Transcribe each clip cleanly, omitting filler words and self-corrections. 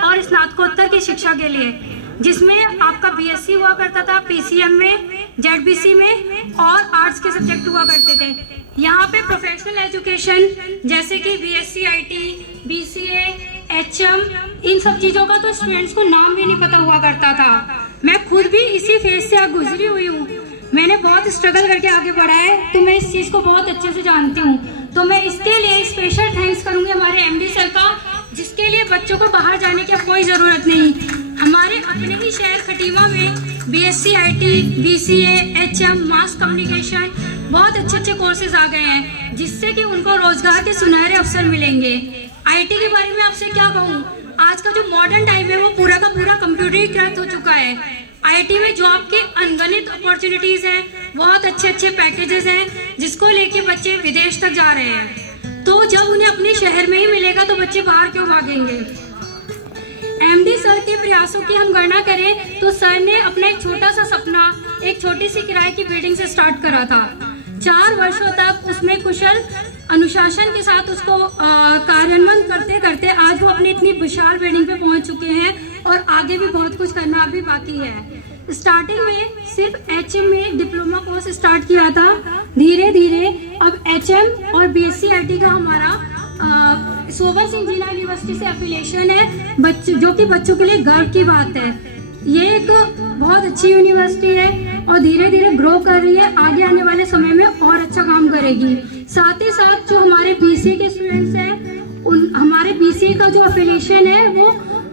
और स्नातकोत्तर की शिक्षा के लिए, जिसमें आपका बीएससी हुआ करता था, पीसीएम में, जेडबीसी में और आर्ट्स के सब्जेक्ट हुआ करते थे। यहाँ पे प्रोफेशनल एजुकेशन जैसे कि बीएससी आईटी, बीसीए, एचएम, इन सब चीज़ों का तो स्टूडेंट्स को नाम भी नहीं पता हुआ करता था। मैं खुद भी इसी फेज से गुजरी हुई हूँ। मैंने बहुत स्ट्रगल करके आगे बढ़ा है, तो मैं इस चीज़ को बहुत अच्छे से जानती हूँ। तो मैं इसके लिए स्पेशल थैंक्स करूँगी हमारे एमडी सर का, जिसके लिए बच्चों को बाहर जाने की कोई ज़रूरत नहीं। हमारे अपने ही शहर खटीमा में BSc IT, BCA, HM, mass communication, बहुत अच्छे अच्छे कोर्सेज आ गए हैं, जिससे कि उनको रोजगार के सुनहरे अवसर मिलेंगे। आईटी के बारे में आपसे क्या कहूँ, आज का जो मॉडर्न टाइम है वो पूरा का पूरा कंप्यूटरीकृत हो चुका है। आईटी में जॉब के अनगिनत अपॉर्चुनिटीज हैं, बहुत अच्छे अच्छे पैकेजेस हैं, जिसको लेके बच्चे विदेश तक जा रहे हैं। तो जब उन्हें अपने शहर में ही मिलेगा तो बच्चे बाहर क्यों भागेंगे। एमडी सर के प्रयासों की हम गणना करें तो सर ने अपना एक छोटा सा सपना एक छोटी सी किराए की बिल्डिंग से स्टार्ट करा था। 4 वर्षों तक उसमें कुशल अनुशासन के साथ उसको कार्यान्वयन करते करते आज वो अपनी इतनी विशाल बिल्डिंग पे पहुंच चुके हैं और आगे भी बहुत कुछ करना अभी बाकी है। स्टार्टिंग में सिर्फ एचएम में डिप्लोमा कोर्स स्टार्ट किया था, धीरे धीरे अब एचएम और बीएससी आईटी का हमारा सोबन सिंह जिला यूनिवर्सिटी से एफिलिएशन है, जो कि बच्चों के लिए गर्व की बात है। ये एक बहुत अच्छी यूनिवर्सिटी है और धीरे धीरे ग्रो कर रही है, आगे आने वाले समय में और अच्छा काम करेगी। साथ ही साथ जो हमारे बीसीए के स्टूडेंट्स हैं, हमारे बीसीए का जो एफिलिएशन है वो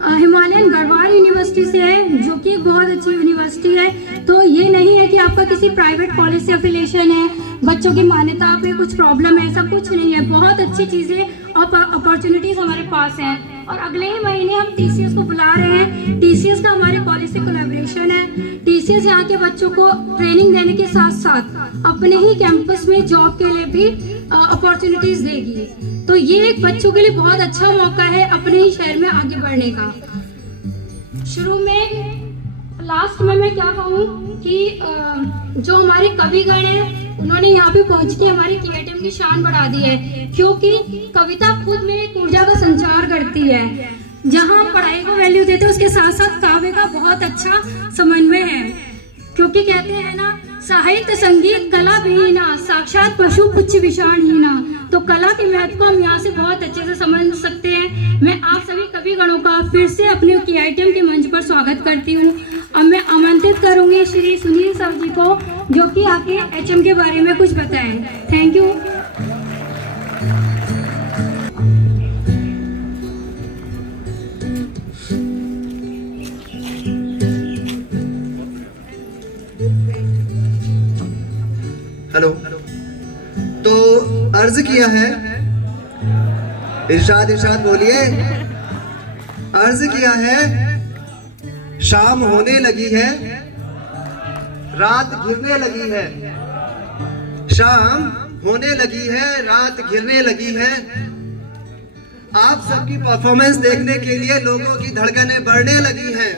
हिमालयन गढ़वाल यूनिवर्सिटी से है, जो कि बहुत अच्छी यूनिवर्सिटी है। तो ये नहीं है कि आपका किसी प्राइवेट कॉलेज से एफिलिएशन है, बच्चों की मान्यता पे कुछ प्रॉब्लम है, सब कुछ नहीं है। बहुत अच्छी चीजें और अपॉर्चुनिटीज हमारे पास हैं और अगले ही महीने हम टीसीएस को बुला रहे हैं। टीसीएस का हमारे कॉलेज से कोलैबोरेशन है। टीसीएस यहाँ के बच्चों को ट्रेनिंग देने के साथ साथ अपने ही कैंपस में जॉब के लिए भी अपॉर्चुनिटीज देगी। तो ये एक बच्चों के लिए बहुत अच्छा मौका है अपने ही शहर में आगे बढ़ने का। शुरू में लास्ट में मैं क्या कहूँ कि जो हमारे कविगण हैं उन्होंने यहाँ पे पहुंच के हमारी केटीएम की शान बढ़ा दी है, क्योंकि कविता खुद में एक ऊर्जा का संचार करती है। जहाँ पढ़ाई को वैल्यू देते हैं उसके साथ साथ काव्य का बहुत अच्छा समन्वय है, क्योंकि कहते हैं ना, साहित्य संगीत कला विहीना साक्षात पशु पुच्छ विषाणहीना। तो कला के महत्व को हम यहाँ से बहुत अच्छे से समझ सकते हैं। मैं आप सभी कवि गणों का फिर से अपने केटीएम के मंच पर स्वागत करती हूँ। अब मैं आमंत्रित करूंगी श्री सुनील सर जी को, जो कि आके एचएम के बारे में कुछ बताएं। Thank you. हेलो। तो अर्ज किया है, इरशाद बोलिए। अर्ज किया है, शाम होने लगी है, रात घिरने लगी है। शाम होने लगी है, रात घिरने लगी है। आप सबकी परफॉर्मेंस देखने के लिए लोगों की धड़कनें बढ़ने लगी हैं।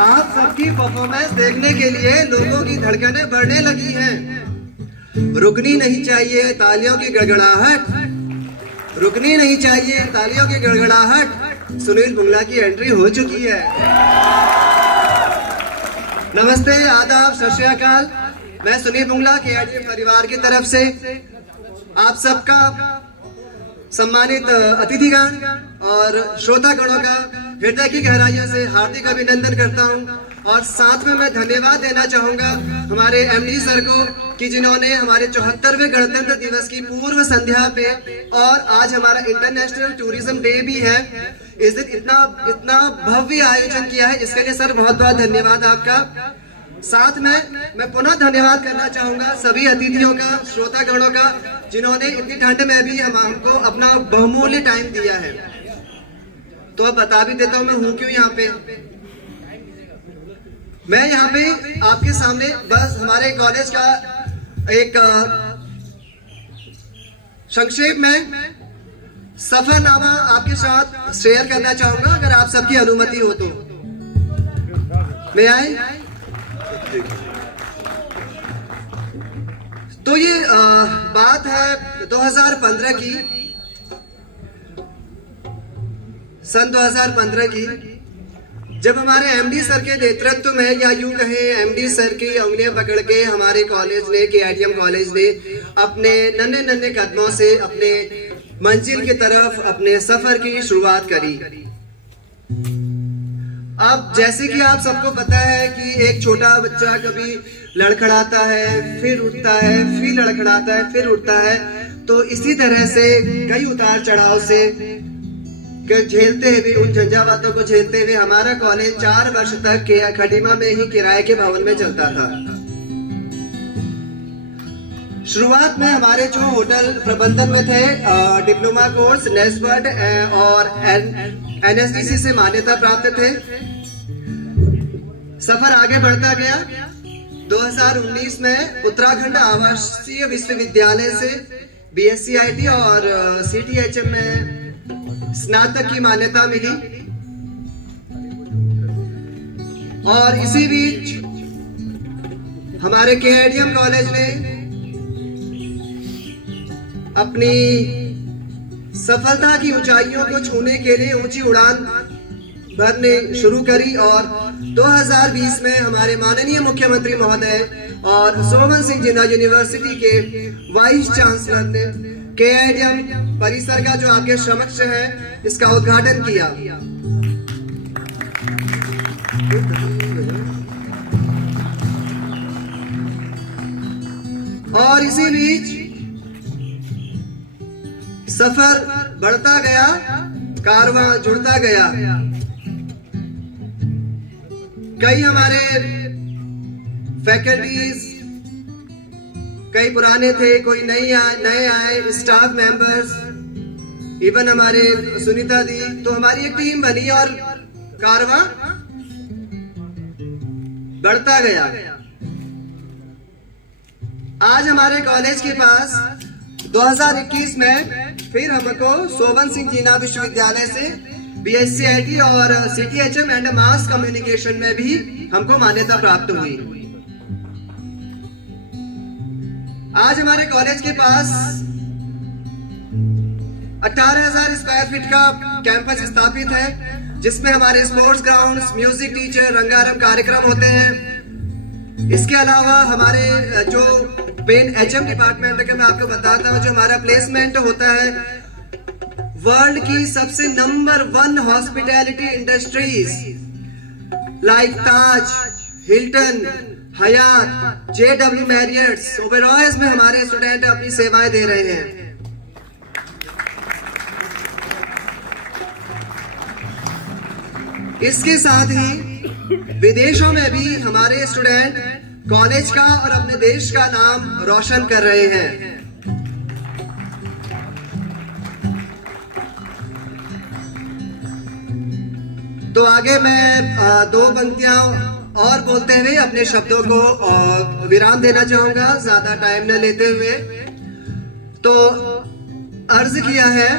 आप सबकी परफॉर्मेंस देखने के लिए लोगों की धड़कनें बढ़ने लगी हैं। रुकनी नहीं चाहिए तालियों की गड़गड़ाहट, रुकनी नहीं चाहिए तालियों की गड़गड़ाहट। सुनील बुंगला की एंट्री हो चुकी है। नमस्ते, आदाब, सत श्री अकाल। मैं सुनील बुंगला केटीएम परिवार की तरफ से आप सबका सम्मानित अतिथिगण और श्रोतागणों का हृदय की गहराइयों से हार्दिक अभिनंदन करता हूं। और साथ में मैं धन्यवाद देना चाहूंगा हमारे एमडी सर को कि जिन्होंने हमारे 74वें गणतंत्र दिवस की पूर्व संध्या पे, और आज हमारा इंटरनेशनल टूरिज्म डे भी है, इस दिन इतना भव्य आयोजन किया है, इसके लिए सर बहुत बहुत धन्यवाद आपका। साथ में मैं पुनः धन्यवाद करना चाहूंगा सभी अतिथियों का, श्रोतागणों का, जिन्होंने इतनी ठंड में भी हमको अपना बहुमूल्य टाइम दिया है। तो अब बता भी देता हूं मैं हूं क्यों यहाँ पे। मैं यहाँ पे आपके सामने बस हमारे कॉलेज का एक संक्षेप में सफरनामा आपके साथ शेयर करना चाहूंगा, अगर आप सबकी अनुमति हो तो। मैं आए तो ये बात है 2015 की। सन 2015 की, जब हमारे एमडी सर के नेतृत्व में, या यूं कहें एमडी सर की उंगलियां पकड़ के हमारे कॉलेज ने, केआईटीएम कॉलेज ने अपने नन्हे नन्हे कदमों से अपने मंजिल की तरफ अपने सफर की शुरुआत करी। अब जैसे कि आप सबको पता है कि एक छोटा बच्चा कभी लड़खड़ाता है, फिर उठता है, फिर लड़खड़ाता है, फिर उठता है, तो इसी तरह से कई उतार चढ़ाव से झेलते हुए, उन झंझावातों को झेलते हुए हमारा कॉलेज 4 वर्ष तक खटीमा में ही किराए के भवन में चलता था। शुरुआत में हमारे जो होटल प्रबंधन में थे, डिप्लोमा कोर्स नेस्बर्ड और एनएसडीसी से मान्यता प्राप्त थे। सफर आगे बढ़ता गया। 2019 में उत्तराखंड आवासीय विश्वविद्यालय से बीएससी आईटी और सीटीएचएम में स्नातक की मान्यता मिली, और इसी बीच हमारे केआईटीएम कॉलेज ने अपनी सफलता की ऊंचाइयों को छूने के लिए ऊंची उड़ान भरने शुरू करी, और 2020 में हमारे माननीय मुख्यमंत्री महोदय और सोमन सिंह जिन्ना यूनिवर्सिटी के वाइस चांसलर ने केआईटीएम परिसर का, जो आपके समक्ष है, इसका उद्घाटन किया। और इसी बीच सफर बढ़ता गया, कारवां जुड़ता गया। कई हमारे फैकल्टीज, कई पुराने थे, कोई नए आए स्टाफ मेंबर्स, इवन हमारे सुनीता दी, तो हमारी एक टीम बनी और कारवां बढ़ता गया। आज हमारे कॉलेज के पास 2021 में फिर हमको सोमन सिंह जीना विश्वविद्यालय से बीएससी आईटी और सीटीएचएम एंड मास कम्युनिकेशन में भी हमको मान्यता प्राप्त हुई। आज हमारे कॉलेज के पास 18,000 स्क्वायर फीट का कैंपस स्थापित है, जिसमें हमारे स्पोर्ट्स ग्राउंड, म्यूजिक टीचर, रंगारंग कार्यक्रम होते हैं। इसके अलावा हमारे जो पेन एचएम डिपार्टमेंट का मैं आपको बताता हूँ, जो हमारा प्लेसमेंट होता है, वर्ल्ड की सबसे नंबर 1 हॉस्पिटैलिटी इंडस्ट्रीज लाइक ताज, हिल्टन, हयात, जेडब्ल्यू मैरियट, ओबेरॉयज में हमारे स्टूडेंट अपनी सेवाएं दे रहे हैं। इसके साथ ही विदेशों में भी हमारे स्टूडेंट कॉलेज का और अपने देश का नाम रोशन कर रहे हैं। तो आगे मैं 2 पंक्तियां और बोलते हुए अपने शब्दों को विराम देना चाहूंगा, ज्यादा टाइम न लेते हुए। तो अर्ज किया है,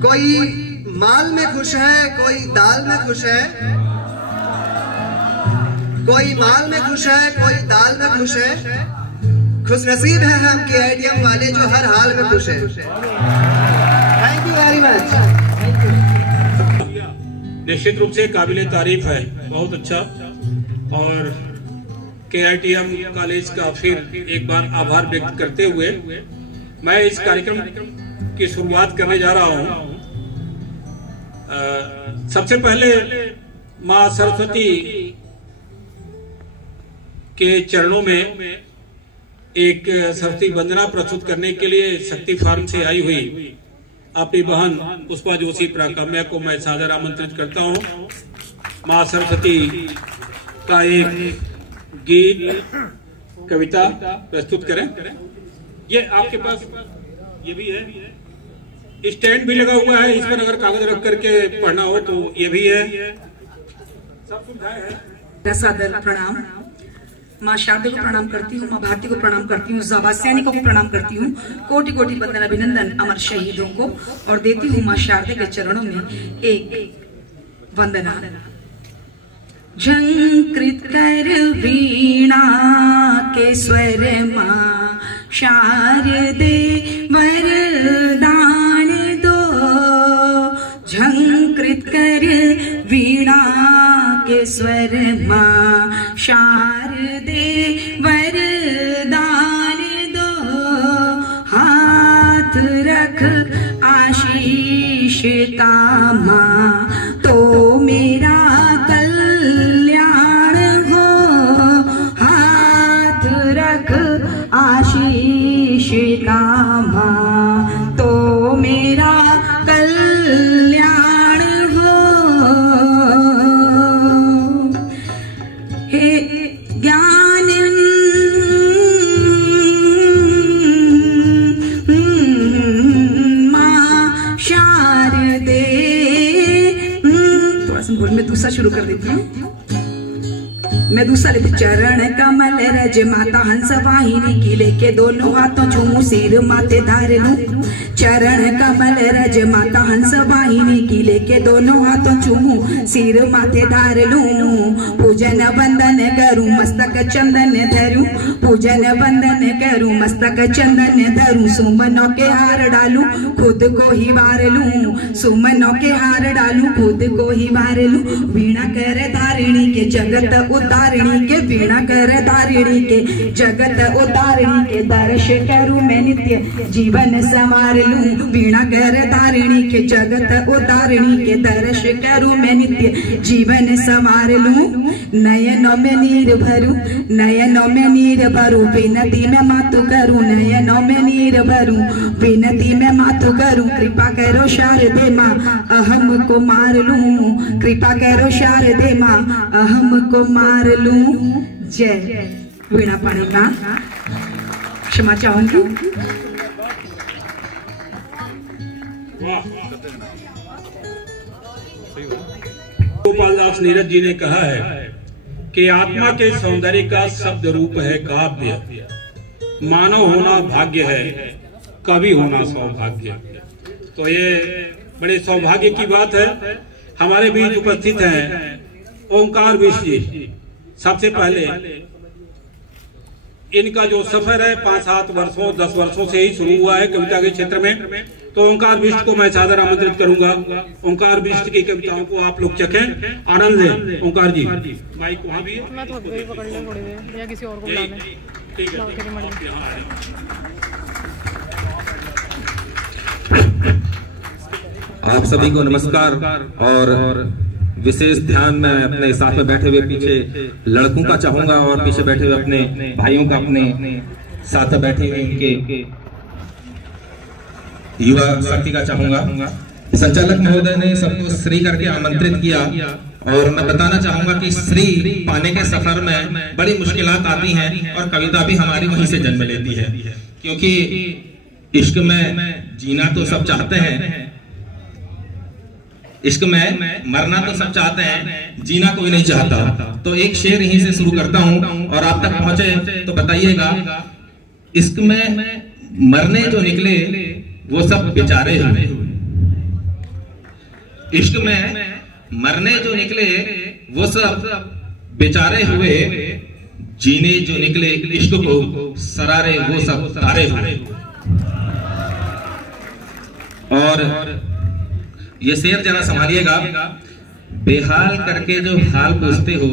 कोई माल में खुश है, कोई दाल में खुश है, कोई माल में खुश है, कोई दाल में खुश है। खुश नसीब है हम केआईटीएम वाले जो हर हाल में खुश है। Thank you very much. निश्चित रूप से काबिले तारीफ है, बहुत अच्छा। और केआईटीएम कॉलेज का फिर एक बार आभार व्यक्त करते हुए मैं इस कार्यक्रम की शुरुआत करने जा रहा हूं। सबसे पहले मां सरस्वती के चरणों में एक सरस्वती वंदना प्रस्तुत करने के लिए शक्ति फार्म से आई हुई अपनी बहन पुष्पा जोशी प्राकाम्या को मैं सादर आमंत्रित करता हूं। मां सरस्वती का एक गीत, कविता प्रस्तुत करें। ये आपके पास ये भी है, स्टैंड भी लगा हुआ है, इस पर अगर कागज रख करके पढ़ना हो तो ये भी है, सब सुविधाएं हैं। सादर प्रणाम। माँ शारदा को प्रणाम करती हूँ, माँ भारती को प्रणाम करती हूँ, जाबाज सैनिकों को प्रणाम करती हूँ, कोटि कोटि वंदन अभिनंदन अमर शहीदों को, और देती हूँ माँ शारदा के चरणों में एक वंदना। झंकृत कर वीणा के स्वर माँ शारदे वरदान दो, भाग्येश्वर माँ शारदे वरदान दो, हाथ रख आशीष का माँ तो मेरा कल्याण हो, हाथ रख आशीष का माँ तो मेरा कल्याण हो। हे ज्ञान माँ शारदे, थोड़ा सा बोल, मैं दूसरा शुरू कर देती हूँ। मैं दूसरा लेती। चरण कमल रज माता हंस वाहिनी की लेके दोनों हाथों झूमू सिर माथे धार लूं। चरण कमल रज माता हंस वाहिनी की लेके दोनों हाथों झूमू सिर माथे धार लूं। पूजन वंदन करूं मस्तक चंदन धरूं, पूजन वंदन करूं मस्तक चंदन धरूं। सुमनों के हार डालूं खुद को ही वार लूं, सुमनों के हार डालूं खुद को ही वार लूं। वीणा कर धारिणी के जगत उतारिणी के, वीणा कर धारिणी के जगत उतारिणी के दर्श करूं मैं नित्य जीवन संवार लूं। वीणा कर धारिणी के जगत उतारिणी के दर्श करूं मैं नित्य जीवन संवार लूं। नयनों में नीर भरूं, नयनों में नीर भरूं, विनती में मातु करूं, नयनों में नीर भरूं, विनती में मातु करूं। कृपा करो शारदे माँ अहम को मार लूं, कृपा करो शारदे माँ अहम को मार लूं। जय वीणा पाणी का क्षमा चाहूंगी। गोपाल दास नीरज जी ने कहा है कि आत्मा के सौंदर्य का शब्द रूप है काव्य, मानव होना भाग्य है, कवि होना सौभाग्य। तो ये बड़े सौभाग्य की बात है। हमारे बीच उपस्थित हैं ओंकार मिश्र जी। सबसे पहले इनका जो सफर है 5-7 वर्षों 10 वर्षों से ही शुरू हुआ है कविता के क्षेत्र में। तो ओंकार मिश्र को मैं सादर आमंत्रित करूंगा। ओंकार मिश्र की कविताओं को आप लोग चखें, आनंद लें। ओंकार जी माइक वहां भी है, मैं तो पकड़ ले थोड़ी देर या किसी और को बुला लें। ठीक है, आप सभी को नमस्कार। और विशेष ध्यान में अपने साथ में बैठे हुए पीछे लड़कों का चाहूंगा और पीछे बैठे हुए अपने भाइयों का, अपने साथ में बैठे हुए इनके युवा शक्ति का चाहूंगा। संचालक महोदय ने सबको श्री करके आमंत्रित किया और मैं बताना चाहूंगा कि श्री पाने के सफर में बड़ी मुश्किलात आती हैं और कविता भी हमारी वहीं से जन्म लेती है। क्योंकि इश्क में जीना तो सब चाहते हैं, इश्क में मरना तो सब चाहते हैं, जीना कोई नहीं चाहता। तो एक शेर यहीं से शुरू करता हूं और आप तक पहुंचे तो बताइएगा। इश्क में मरने जो निकले वो सब बेचारे हुए, इश्क में मरने जो निकले वो सब बेचारे हुए, जीने जो निकले इश्क को सरारे वो सब तारे हुए। और ये शेर जरा संभालिएगा। बेहाल करके जो हाल पूछते हो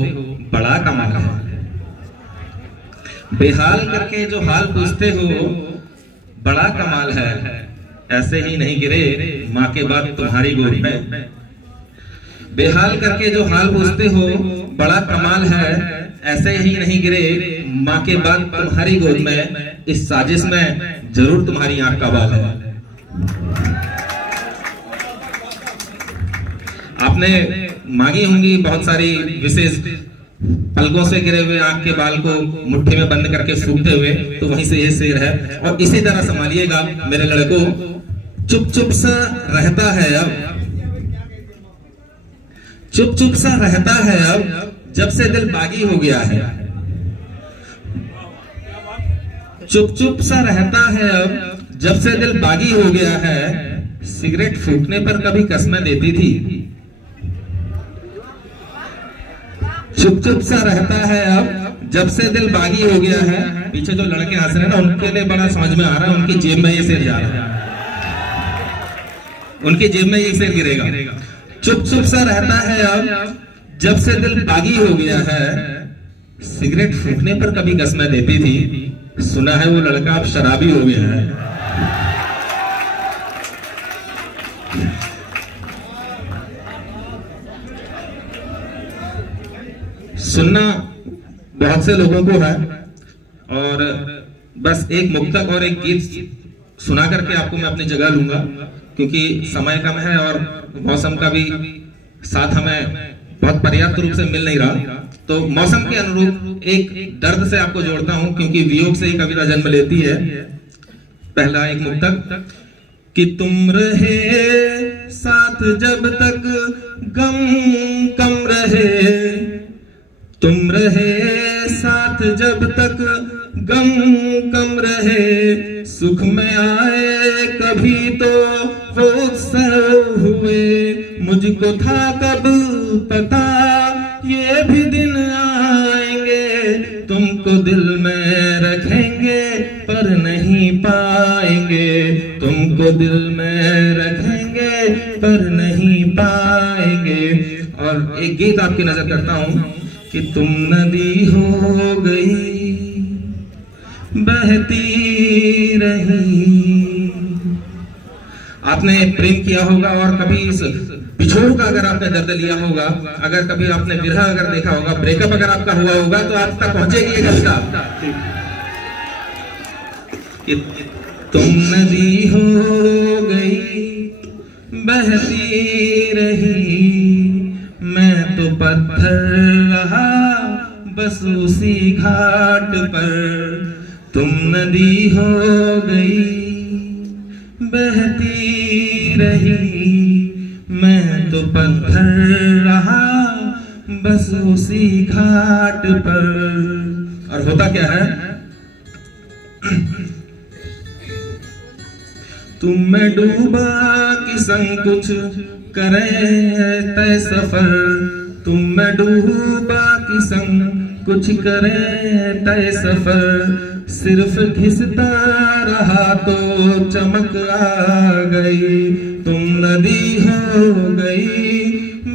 बड़ा कमाल है, बेहाल करके जो हाल पूछते हो बड़ा कमाल है। ऐसे ही नहीं गिरे माँ के बाद तुम्हारी गोद में, बेहाल करके जो हाल पूछते हो बड़ा कमाल है। ऐसे ही नहीं गिरे माँ के बाद तुम्हारी गोद में, इस साजिश में जरूर तुम्हारी आंख का बाल है। आपने मांगी होंगी बहुत सारी विशेष पलकों से गिरे हुए आंख के बाल को मुट्ठी में बंद करके सूखते हुए, तो वहीं से ये शेर है। और इसी तरह संभालिएगा मेरे लड़कों। चुप चुप सा रहता है अब, चुप चुप सा रहता है अब, जब से दिल बागी हो गया है। चुप चुप सा रहता है अब, जब से दिल बागी हो गया है। सिगरेट फूकने पर कभी कसमें देती थी, चुप चुप सा रहता है अब, जब से दिल बागी हो गया है। पीछे जो लड़के हंस रहे हैं ना, उनके लिए बड़ा समझ में आ रहा है, उनकी जेब में ये शेर जा रहा है, उनकी जेब में ये शेर गिरेगा। चुप चुप सा रहता है अब, जब से दिल बागी हो गया है, सिगरेट फूकने पर कभी कसमें देती थी, सुना है वो लड़का अब शराबी हो गया है। सुनना बहुत से लोगों को है, और बस एक मुक्तक और एक गीत सुना करके आपको मैं अपनी जगह लूंगा, क्योंकि समय कम है और मौसम का भी साथ हमें बहुत पर्याप्त रूप से मिल नहीं रहा। तो मौसम के अनुरूप एक दर्द से आपको जोड़ता हूं, क्योंकि वियोग से ही कविता जन्म लेती है। पहला एक मुक्तक कि तुम रहे साथ जब तक गम कम रहे, तुम रहे साथ जब तक गम कम रहे, सुख में आए कभी तो वो उत्सव हुए, मुझको था कब पता ये भी दिन आएंगे, तुमको दिल में रखेंगे पर नहीं पाएंगे, तुमको दिल में रखेंगे पर नहीं पाएंगे। और एक गीत आपकी नजर करता हूं कि तुम नदी हो गई बहती रही। आपने प्रेम किया होगा और कभी इस बिछोड़ का अगर आपने दर्द लिया होगा, अगर कभी आपने विरह अगर देखा होगा, ब्रेकअप अगर आपका हुआ होगा, तो आप तक पहुंचेगी ये कविता। तुम नदी हो गई बहती रही, मैं तो पत्थर रहा बस उसी घाट पर, तुम नदी हो गई बहती रही, मैं तो पत्थर रहा बस उसी घाट पर। और होता क्या है, तुम में डूबा कि संग कुछ करे तय सफर, तुम में डूबा कि संग कुछ करे तय सफर, सिर्फ घिसता रहा तो चमक आ गई, तुम नदी हो गई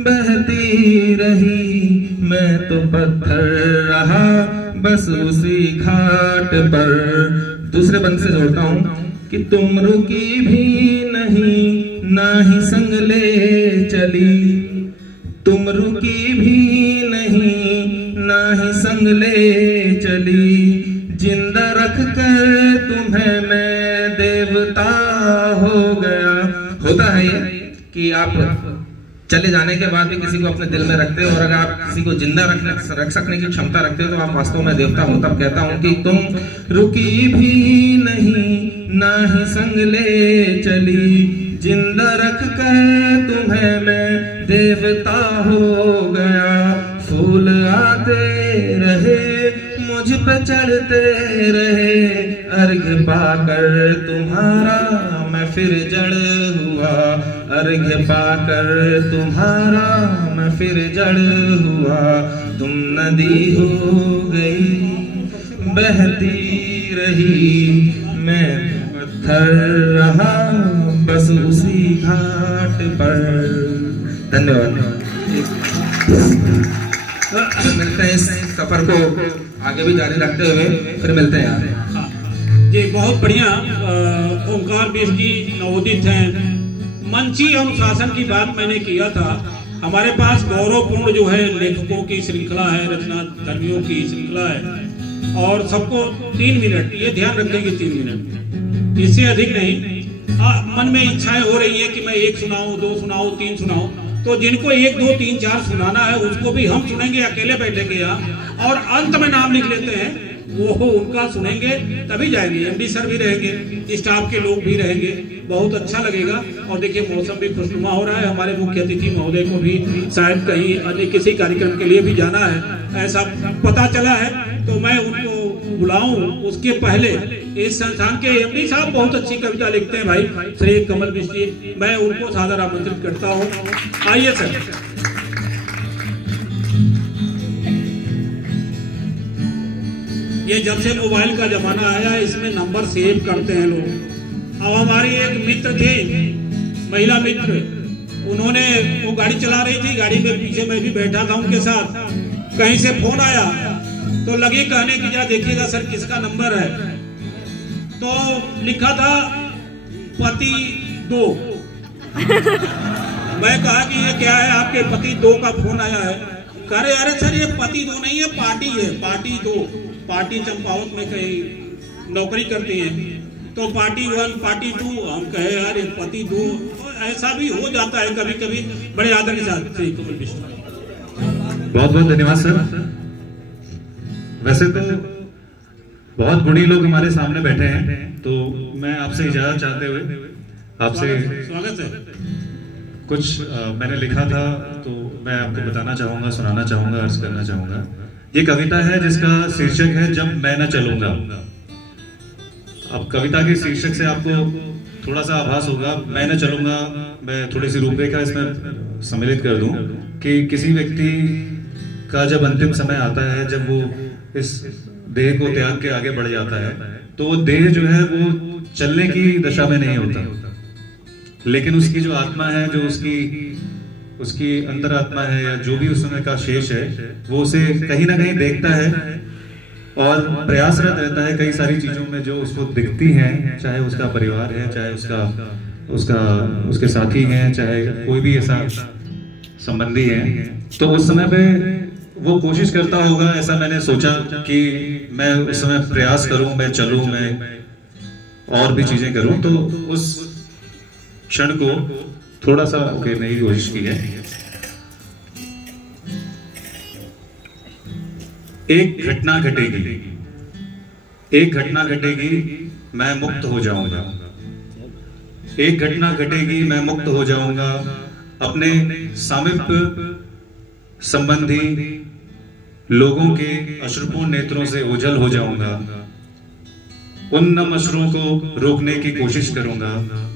बहती रही, मैं तो पत्थर रहा बस उसी घाट पर। दूसरे बंद से जोड़ता हूं कि तुम रुकी भी नहीं ना ही संग ले चली, तुम रुकी भी नहीं ना ही संग ले चली, जिंदा रख कर तुम्हें मैं देवता हो गया। होता है ये कि आप चले जाने के बाद भी किसी को अपने दिल में रखते हो, और अगर आप किसी को जिंदा रख सकने की क्षमता रखते हो तो आप वास्तव में देवता हो। तब कहता हूं कि तुम रुकी भी नहीं ना ही संग ले चली, जिंदा रख कर तुम्हें मैं देवता हो गया, फूल आते रहे मुझ पे चढ़ते रहे, अर्घ पाकर तुम्हारा मैं फिर जड़ हुआ, अर्घ पाकर तुम्हारा मैं फिर जड़ हुआ, तुम नदी हो गई बहती रही, मैं पत्थर रहा बस उसी घाट पर। धन्यवाद। मिलते हैं, इस सफर को आगे भी जारी रखते हुए फिर मिलते हैं। जी बहुत बढ़िया। ओंकार मिश्र जी नवोदित हैं। मंची अनुशासन की बात मैंने किया था। हमारे पास गौरवपूर्ण जो है लेखकों की श्रृंखला है, रचना धर्मियों की श्रृंखला है, और सबको 3 मिनट, ये ध्यान रखेंगे 3 मिनट, इससे अधिक नहीं। मन में इच्छाएं हो रही है कि मैं 1 सुनाऊं, 2 सुनाऊं, 3 सुनाऊं, तो जिनको 1, 2, 3, 4 सुनाना है उसको भी हम सुनेंगे, अकेले बैठेंगे यहाँ, और अंत में नाम लिख लेते हैं, वो उनका सुनेंगे तभी जाएंगे। एमडी सर भी रहेंगे, स्टाफ के लोग भी रहेंगे, बहुत अच्छा लगेगा। और देखिए मौसम भी खुशनुमा हो रहा है। हमारे मुख्य अतिथि महोदय को भी शायद कहीं अन्य किसी कार्यक्रम के लिए भी जाना है, ऐसा पता चला है, तो मैं उनको बुलाऊं उसके पहले इस संस्थान के एमडी साहब बहुत अच्छी कविता लिखते हैं भाई, श्री कमल मिश्र जी, मैं उनको सादर आमंत्रित करता हूँ। आइए सर। ये जब से मोबाइल का जमाना आया है, इसमें नंबर सेव करते हैं लोग। अब हमारी एक मित्र थे, महिला मित्र, उन्होंने वो गाड़ी चला रही थी, गाड़ी में पीछे मैं भी बैठा था उनके साथ, कहीं से फोन आया तो लगे कहने की जरा देखिएगा सर किसका नंबर है, तो लिखा था पति 2। मैं कहा कि ये क्या है, आपके पति 2 का फोन आया है। कह रहे अरे सर ये पति 2 नहीं है, पार्टी है, पार्टी 2। पार्टी चंपावत में कहीं नौकरी करती है, तो पार्टी 1 पार्टी 2। हम कहे यार ये पति 2, ऐसा भी हो जाता है कभी कभी। बड़े आदर के साथ श्री कमल मिश्र। बहुत बहुत धन्यवाद सर। वैसे तो बहुत गुणी लोग हमारे सामने बैठे हैं, तो मैं आपसे इजाजत चाहते हुए आपसे स्वागत है। कुछ मैंने लिखा था तो मैं आपको बताना चाहूंगा, सुनाना चाहूंगा, अर्ज करना चाहूंगा। ये कविता है जिसका शीर्षक है जब मैं न चलूंगा। अब कविता के शीर्षक से आपको थोड़ा सा आभास होगा, मैं न चलूंगा। मैं थोड़ी सी रूपरेखा इसमें सम्मिलित कर दूं कि किसी व्यक्ति का जब अंतिम समय आता है, जब वो इस देह को त्याग के आगे बढ़ जाता है, तो वो देह जो है वो चलने की दशा में नहीं होता, लेकिन उसकी जो आत्मा है, जो उसकी अंतरात्मा है, या जो भी उस समय का शेष है, वो उसे कहीं ना कहीं देखता है और प्रयासरत रहता है कई सारी चीजों में जो उसको दिखती हैं, चाहे उसका परिवार है, चाहे उसके साथी हैं, चाहे कोई भी ऐसा संबंधी है। तो उस समय पे वो कोशिश करता होगा, ऐसा मैंने सोचा कि मैं उस समय प्रयास करूं, मैं चलूं, मैं और भी चीजें करूं। तो उस क्षण को थोड़ा सा उकेरने की कोशिश की है। एक घटना घटेगी, एक घटना घटेगी, मैं मुक्त हो जाऊंगा। एक घटना घटेगी, मैं मुक्त हो जाऊंगा। अपने सामीप्य संबंधी लोगों के अश्रुपूर्ण नेत्रों से ओझल हो जाऊंगा। उन नम अश्रुओं को रोकने की कोशिश करूंगा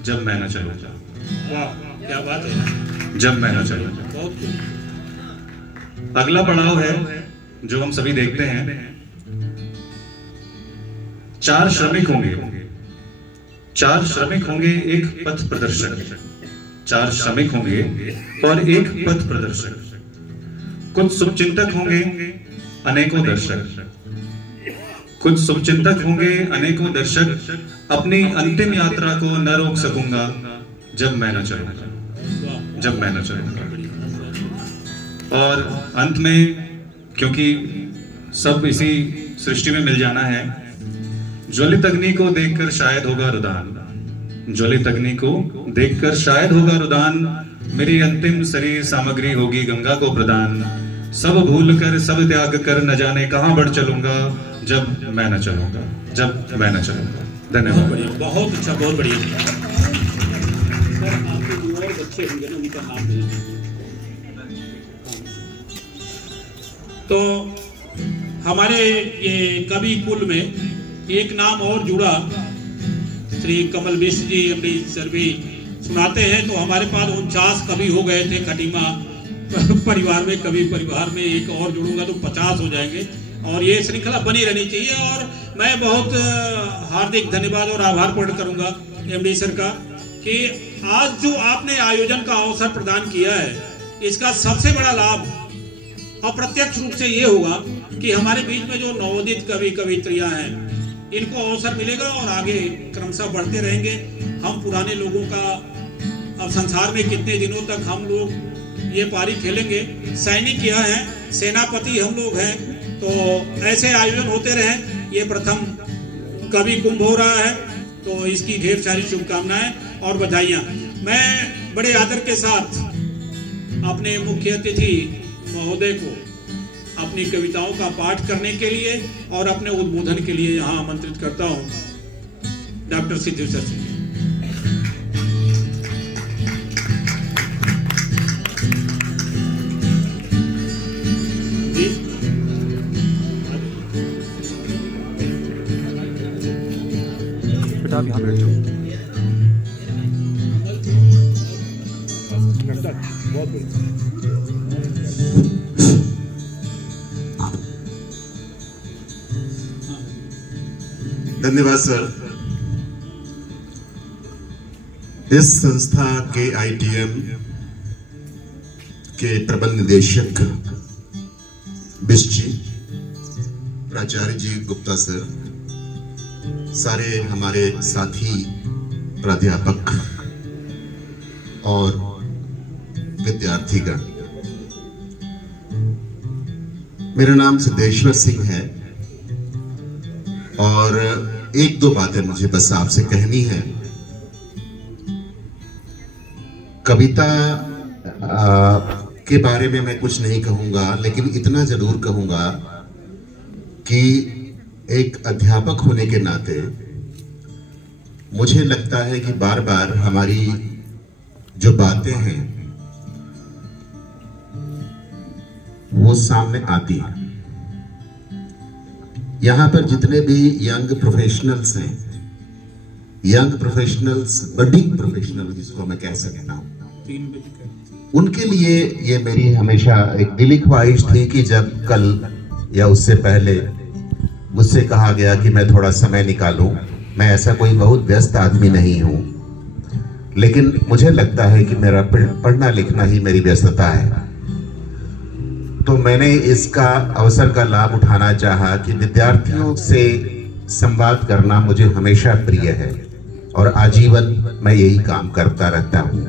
जब मैं न चलूंगा। वाह क्या बात है, जब मैं न चलूंगा। अगला पड़ाव है जो हम सभी देखते हैं। 4 श्रमिक होंगे, 4 श्रमिक होंगे, एक पथ प्रदर्शक। 4 श्रमिक होंगे और एक पथ प्रदर्शक। कुछ शुभचिंतक होंगे, अनेकों दर्शक। कुछ शुभचिंतक होंगे, अनेकों दर्शक। अपनी अंतिम यात्रा को न रोक सकूंगा जब मैं न चलूंगा, जब मैं न चलूंगा। और अंत में, क्योंकि सब इसी सृष्टि में मिल जाना है, ज्वलित अग्नि को देखकर शायद होगा रुदान। ज्वलित अग्नि को देखकर शायद होगा रुदान। मेरी अंतिम शरीर सामग्री होगी गंगा को प्रदान। सब भूल कर, सब त्याग कर, न जाने कहां बढ़ चलूंगा जब मैं न चलूंगा, जब मैं न चलूंगा। धन्यवाद। बहुत अच्छा, बहुत बढ़िया। और बच्चे होंगे ना, उनका नाम देना। तो हमारे ये कवि कुल में एक नाम और जुड़ा, श्री कमल मिश्र जी अमृतसर भी सुनाते हैं। तो हमारे पास 49 कवि हो गए थे खटीमा परिवार में, कवि परिवार में एक और जुड़ूंगा तो 50 हो जाएंगे। और ये श्रृंखला बनी रहनी चाहिए। और मैं बहुत हार्दिक धन्यवाद और आभार प्रकट करूंगा एमडी सर का कि आज जो आपने आयोजन का अवसर प्रदान किया है, इसका सबसे बड़ा लाभ अप्रत्यक्ष रूप से ये होगा कि हमारे बीच में जो नवोदित कवि कवित्रियां हैं, इनको अवसर मिलेगा और आगे क्रमशः बढ़ते रहेंगे। हम पुराने लोगों का, अब संसार में कितने दिनों तक हम लोग ये पारी खेलेंगे। सैनिक यह है, सेनापति हम लोग हैं, तो ऐसे आयोजन होते रहे। ये प्रथम कवि कुंभ हो रहा है, तो इसकी ढेर सारी शुभकामनाएं और बधाइयां। मैं बड़े आदर के साथ अपने मुख्य अतिथि महोदय को अपनी कविताओं का पाठ करने के लिए और अपने उद्बोधन के लिए यहाँ आमंत्रित करता हूँ। डॉक्टर सिद्धेश्वर सिंह जी। बेटा आप यहाँ बैठ जाओ। बहुत बढ़िया। धन्यवाद सर। इस संस्था के ITM के प्रबंध निदेशक बिष्ट जी, प्राचार्य जी गुप्ता सर, सारे हमारे साथी प्राध्यापक और विद्यार्थीगण, मेरा नाम सिद्धेश्वर सिंह है और एक दो बातें मुझे बस आपसे कहनी है। कविता के बारे में मैं कुछ नहीं कहूंगा, लेकिन इतना जरूर कहूंगा कि एक अध्यापक होने के नाते मुझे लगता है कि बार बार हमारी जो बातें हैं वो सामने आती है। यहां पर जितने भी यंग प्रोफेशनल्स हैं, यंग प्रोफेशनल्स, बडिंग प्रोफेशनल जिसको मैं कह सकता हूं, उनके लिए ये मेरी हमेशा एक दिली ख्वाहिश थी कि जब कल या उससे पहले मुझसे कहा गया कि मैं थोड़ा समय निकालूं, मैं ऐसा कोई बहुत व्यस्त आदमी नहीं हूं, लेकिन मुझे लगता है कि मेरा पढ़ना लिखना ही मेरी व्यस्तता है, तो मैंने इसका अवसर का लाभ उठाना चाहा कि विद्यार्थियों से संवाद करना मुझे हमेशा प्रिय है और आजीवन मैं यही काम करता रहता हूं।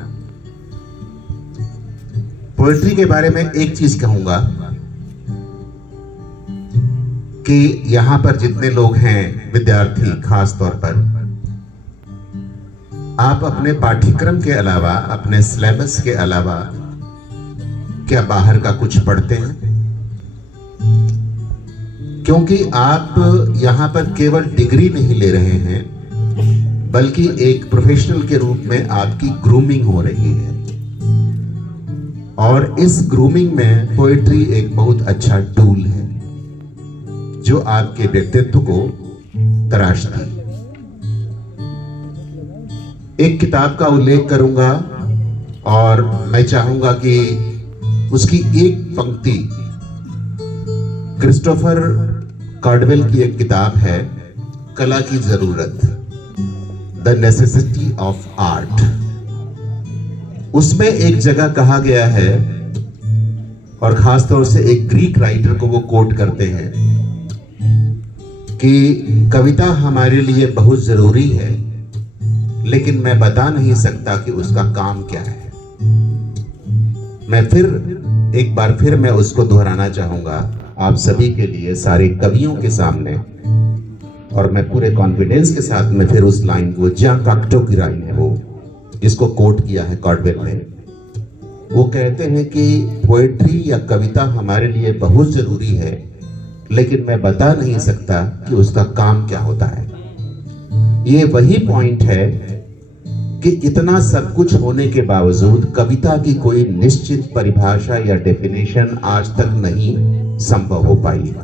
पोएट्री के बारे में एक चीज कहूंगा कि यहां पर जितने लोग हैं विद्यार्थी, खास तौर पर आप अपने पाठ्यक्रम के अलावा, अपने सिलेबस के अलावा क्या बाहर का कुछ पढ़ते हैं? क्योंकि आप यहां पर केवल डिग्री नहीं ले रहे हैं, बल्कि एक प्रोफेशनल के रूप में आपकी ग्रूमिंग हो रही है और इस ग्रूमिंग में पोएट्री एक बहुत अच्छा टूल है जो आपके व्यक्तित्व को तराशती है। एक किताब का उल्लेख करूंगा और मैं चाहूंगा कि उसकी एक पंक्ति क्रिस्टोफर कार्डवेल की एक किताब है, कला की जरूरत, द नेसेसिटी ऑफ आर्ट। उसमें एक जगह कहा गया है और खासतौर से एक ग्रीक राइटर को वो कोट करते हैं कि कविता हमारे लिए बहुत जरूरी है, लेकिन मैं बता नहीं सकता कि उसका काम क्या है। मैं एक बार फिर मैं उसको दोहराना चाहूंगा आप सभी के लिए, सारे कवियों के सामने, और मैं पूरे कॉन्फिडेंस के साथ में फिर उस लाइन को, जहाँ काक्टो की लाइन है वो, जिसको कोट किया है कार्डवेल ने, वो कहते हैं कि पोएट्री या कविता हमारे लिए बहुत जरूरी है, लेकिन मैं बता नहीं सकता कि उसका काम क्या होता है। ये वही पॉइंट है कि इतना सब कुछ होने के बावजूद कविता की कोई निश्चित परिभाषा या डेफिनेशन आज तक नहीं संभव हो पाई।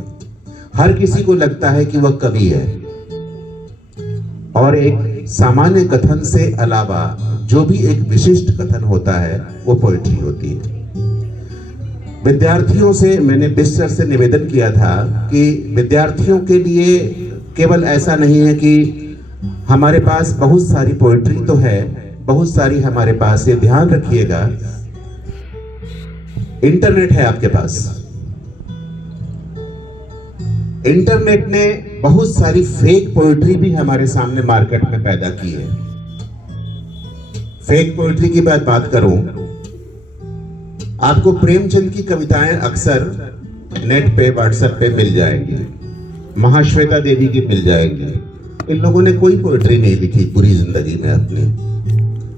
हर किसी को लगता है कि वह कवि है और एक सामान्य कथन से अलावा जो भी एक विशिष्ट कथन होता है वो पोएट्री होती है। विद्यार्थियों से मैंने बिष्ट सर से निवेदन किया था कि विद्यार्थियों के लिए केवल ऐसा नहीं है कि हमारे पास बहुत सारी पोएट्री तो है, बहुत सारी हमारे पास, ये ध्यान रखिएगा, इंटरनेट है आपके पास। इंटरनेट ने बहुत सारी फेक पोएट्री भी हमारे सामने मार्केट में पैदा की है। फेक पोएट्री की बात करूं, आपको प्रेमचंद की कविताएं अक्सर नेट पे, व्हाट्सएप पे मिल जाएंगी, महाश्वेता देवी की मिल जाएंगी। इन लोगों ने कोई पोएट्री नहीं लिखी पूरी जिंदगी में अपनी,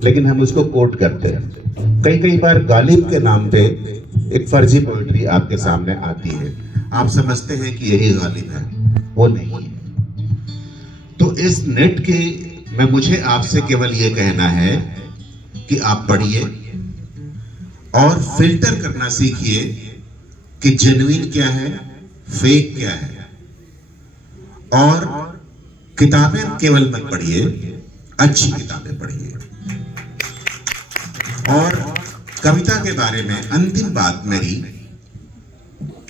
लेकिन हम उसको कोट करते हैं। कई बार गालिब के नाम पे एक फर्जी पोएट्री आपके सामने आती है, आप समझते हैं कि यही गालिब है, वो नहीं है। तो इस नेट के में मुझे आपसे केवल ये कहना है कि आप पढ़िए और फिल्टर करना सीखिए कि जेन्युइन क्या है, फेक क्या है। और किताबें केवल मत पढ़िए, अच्छी किताबें पढ़िए। और कविता के बारे में अंतिम बात मेरी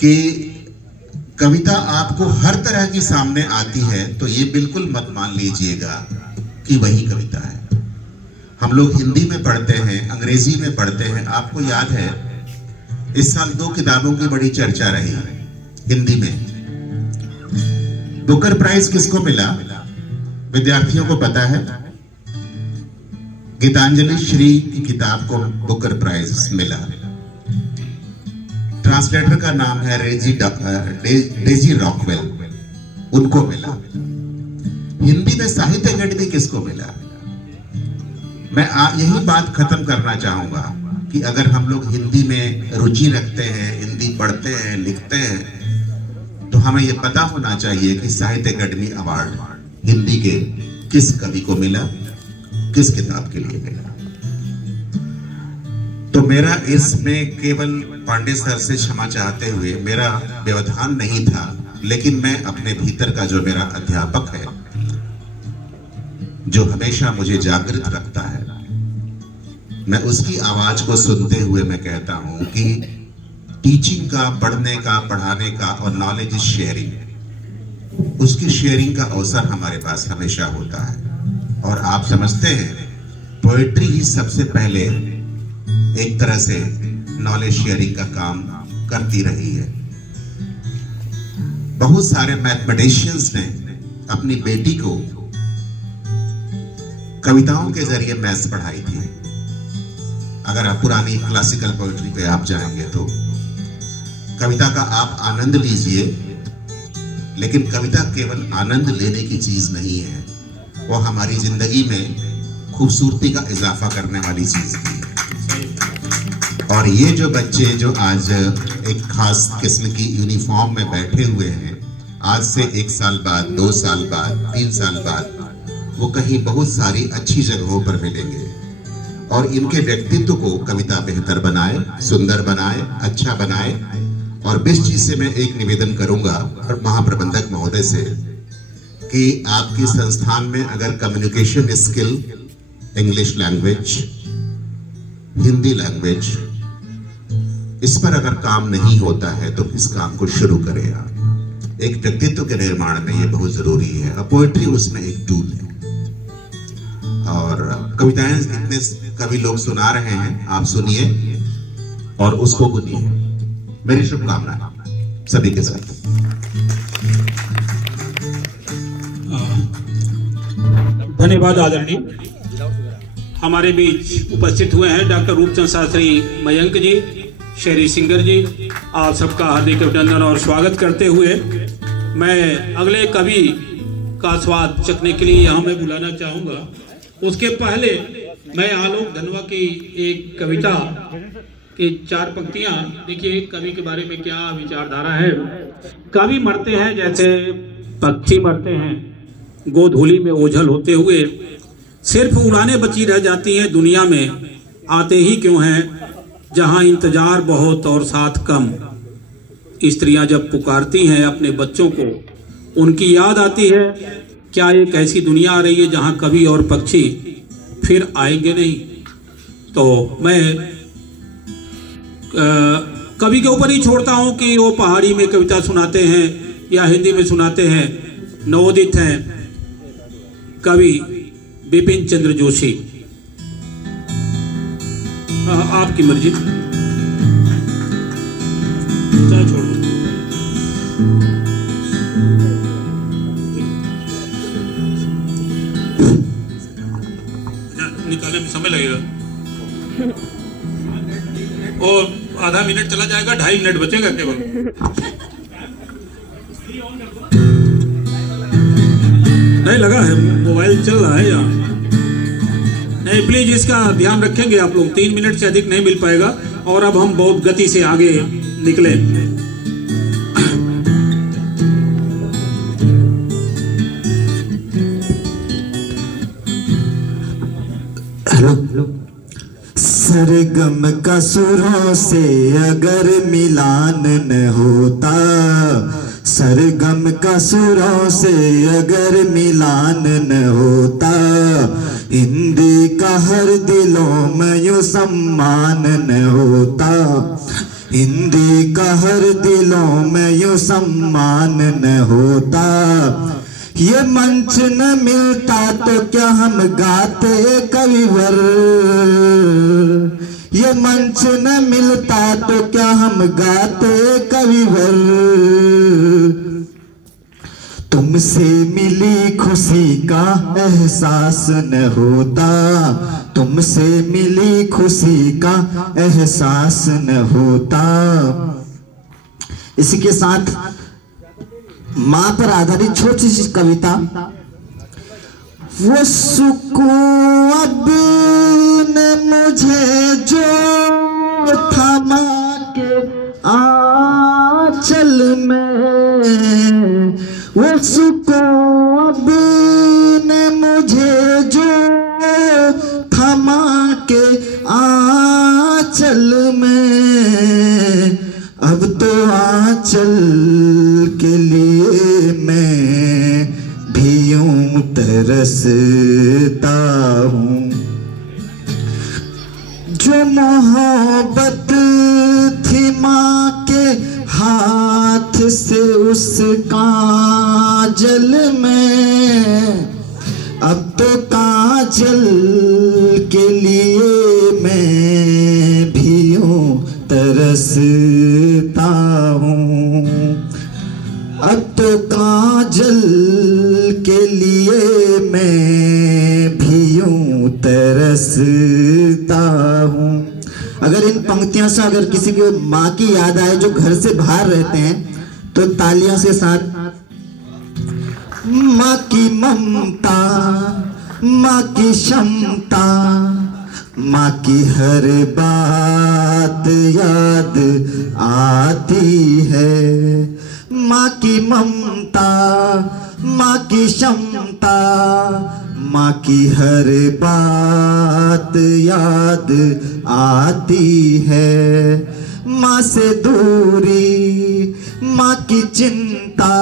कि कविता आपको हर तरह की सामने आती है तो ये बिल्कुल मत मान लीजिएगा कि वही कविता है। हम लोग हिंदी में पढ़ते हैं, अंग्रेजी में पढ़ते हैं। आपको याद है इस साल 2 किताबों की बड़ी चर्चा रही हिंदी में। बुकर प्राइज किसको मिला? विद्यार्थियों को पता है? गीतांजलि श्री की किताब को बुकर प्राइज मिला। ट्रांसलेटर का नाम है डेजी रॉकवेल, उनको मिला। हिंदी में साहित्य अकादमी किसको मिला? मैं यही बात खत्म करना चाहूंगा कि अगर हम लोग हिंदी में रुचि रखते हैं, हिंदी पढ़ते हैं, लिखते हैं, तो हमें यह पता होना चाहिए कि साहित्य अकादमी अवार्ड हिंदी के किस कवि को मिला, किस किताब के लिए मिला। तो मेरा इसमें केवल पांडे सर से क्षमा चाहते हुए मेरा व्यवधान नहीं था, लेकिन मैं अपने भीतर का जो मेरा अध्यापक है, जो हमेशा मुझे जागृत रखता है, मैं उसकी आवाज को सुनते हुए मैं कहता हूं कि टीचिंग का, पढ़ने का, पढ़ाने का और नॉलेज शेयरिंग, उसकी शेयरिंग का अवसर हमारे पास हमेशा होता है। और आप समझते हैं पोएट्री ही सबसे पहले एक तरह से नॉलेज शेयरिंग का काम करती रही है। बहुत सारे मैथमेटिशियंस ने अपनी बेटी को कविताओं के जरिए मैथ्स पढ़ाई थी। अगर आप पुरानी क्लासिकल पोएट्री पे आप जाएंगे तो कविता का आप आनंद लीजिए, लेकिन कविता केवल आनंद लेने की चीज नहीं है, वो हमारी जिंदगी में खूबसूरती का इजाफा करने वाली चीज भी है। और ये जो बच्चे जो आज एक खास किस्म की यूनिफॉर्म में बैठे हुए हैं, आज से 1 साल बाद, 2 साल बाद, 3 साल बाद वो कहीं बहुत सारी अच्छी जगहों पर मिलेंगे और इनके व्यक्तित्व को कविता बेहतर बनाए, सुंदर बनाए, अच्छा बनाए। और बेस्ट चीज से मैं एक निवेदन करूंगा और महाप्रबंधक महोदय से कि आपकी संस्थान में अगर communication skill, English language, Hindi language, इस पर अगर काम नहीं होता है तो इस काम को शुरू करें आप। एक व्यक्तित्व के निर्माण में ये बहुत जरूरी है और पोएट्री उसमें एक टूल है। और कविताएं इतने कवि लोग सुना रहे हैं, आप सुनिए और उसको गुनिए। मेरी शुभकामनाएं सभी के साथ। धन्यवाद आदरणीय। हमारे बीच उपस्थित हुए हैं डॉक्टर रूपचंद शास्त्री मयंक जी, शेरी सिंगर जी। आप सबका हार्दिक अभिनंदन और स्वागत करते हुए मैं अगले कवि का स्वाद चखने के लिए यहाँ मैं बुलाना चाहूँगा। उसके पहले मैं आलोक धनवा की एक कविता की 4 पंक्तियां, देखिए कवि के बारे में क्या विचारधारा है। कवि मरते हैं जैसे पक्षी मरते हैं, गोधूली में ओझल होते हुए, सिर्फ उड़ाने बची रह जाती हैं दुनिया में, आते ही क्यों हैं जहां इंतजार बहुत और साथ कम। स्त्रियां जब पुकारती हैं अपने बच्चों को, उनकी याद आती है, क्या एक ऐसी दुनिया आ रही है जहां कवि और पक्षी फिर आएंगे नहीं। तो मैं कवि के ऊपर ही छोड़ता हूं कि वो पहाड़ी में कविता सुनाते हैं या हिंदी में सुनाते हैं। नवोदित हैं कवि बिपिन चंद्र जोशी। आपकी मर्जी, चाहे छोड़ दो। निकालने में समय लगेगा और आधा मिनट चला जाएगा, 2.5 मिनट बचेगा केवल। नहीं लगा है, मोबाइल चल रहा है यहाँ। नहीं, प्लीज इसका ध्यान रखेंगे आप लोग। 3 मिनट से अधिक नहीं मिल पाएगा और अब हम बहुत गति से आगे निकले। सरगम का सुरों से अगर मिलान न होता, सरगम का सुरों से अगर मिलान न होता, हिंदी का हर दिलों में यूं सम्मान न होता, हिंदी का हर दिलों में यूं सम्मान न होता। ये मंच न मिलता तो क्या हम गाते कविवर, ये मंच न मिलता तो क्या हम गाते कविवर। तुमसे मिली खुशी का एहसास न होता, तुमसे मिली खुशी का एहसास न होता। इसी के साथ माँ पर आधारित छोटी सी कविता। वो सुकून अब ने मुझे जो थमा के आंचल में, वो सुकून अब ने मुझे जो थमा के आंचल में, अब तो आंचल के लिए मैं भी यूं तरसता हूँ। जो मोहब्बत थी माँ के हाथ से उस काजल में, अब तो काजल के लिए मैं भी यूं तरसता हूँ। अब तो काजल के लिए मैं भी यूं तरसता हूँ। अगर इन पंक्तियों से अगर किसी को माँ की याद आए जो घर से बाहर रहते हैं तो तालियों से साथ। माँ की ममता, माँ की क्षमता, माँ की हर बात याद आती है। माँ की ममता, माँ की क्षमता, माँ की हर बात याद आती है। माँ से दूरी, माँ की चिंता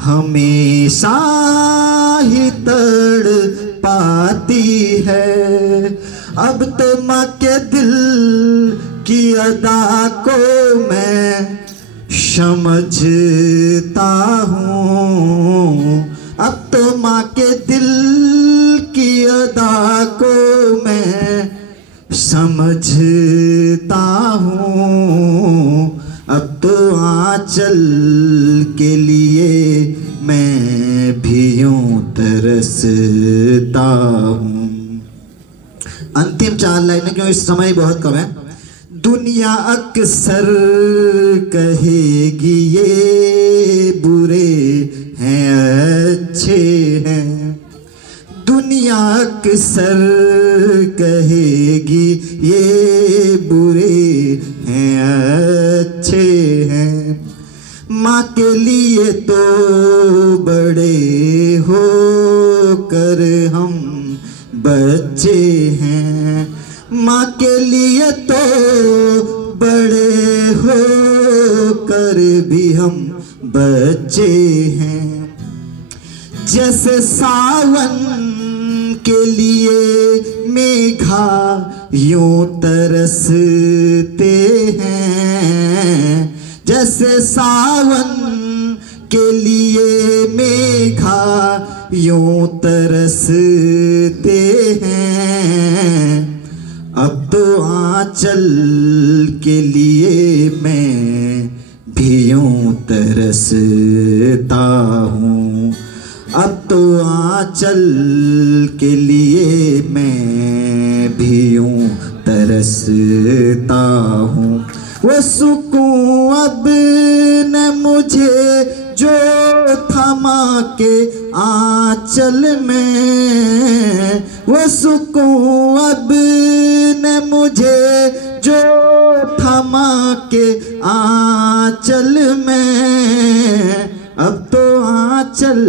हमेशा ही तड़ पाती है। अब तो माँ के दिल की अदा को मैं समझता हूँ। अब तो माँ के दिल की अदा को मैं समझता हूँ। अब तो आंचल के लिए मैं भी यूं तरसता हूँ। अंतिम 4 लाइनें, क्यों इस समय बहुत कम है। दुनिया अक्सर कहेगी ये बुरे हैं अच्छे हैं, दुनिया अक्सर कहेगी ये बुरे हैं अच्छे हैं। माँ के लिए तो बड़े हो कर हम बच्चे हैं, माँ के लिए तो बड़े हो कर भी हम बच्चे हैं। जैसे सावन के लिए मेघा यूं तरसते हैं, जैसे सावन के लिए मेघा यूं तरसते हैं। अब तो आंचल के लिए मैं भी यूं तरसता हूँ। अब तो आंचल के लिए मैं भी यूं तरसता हूँ। वो सुकून अब न मुझे जो थमा के आंचल में, वो सुकून अब न मुझे जो थमा के आंचल में। अब तो आंचल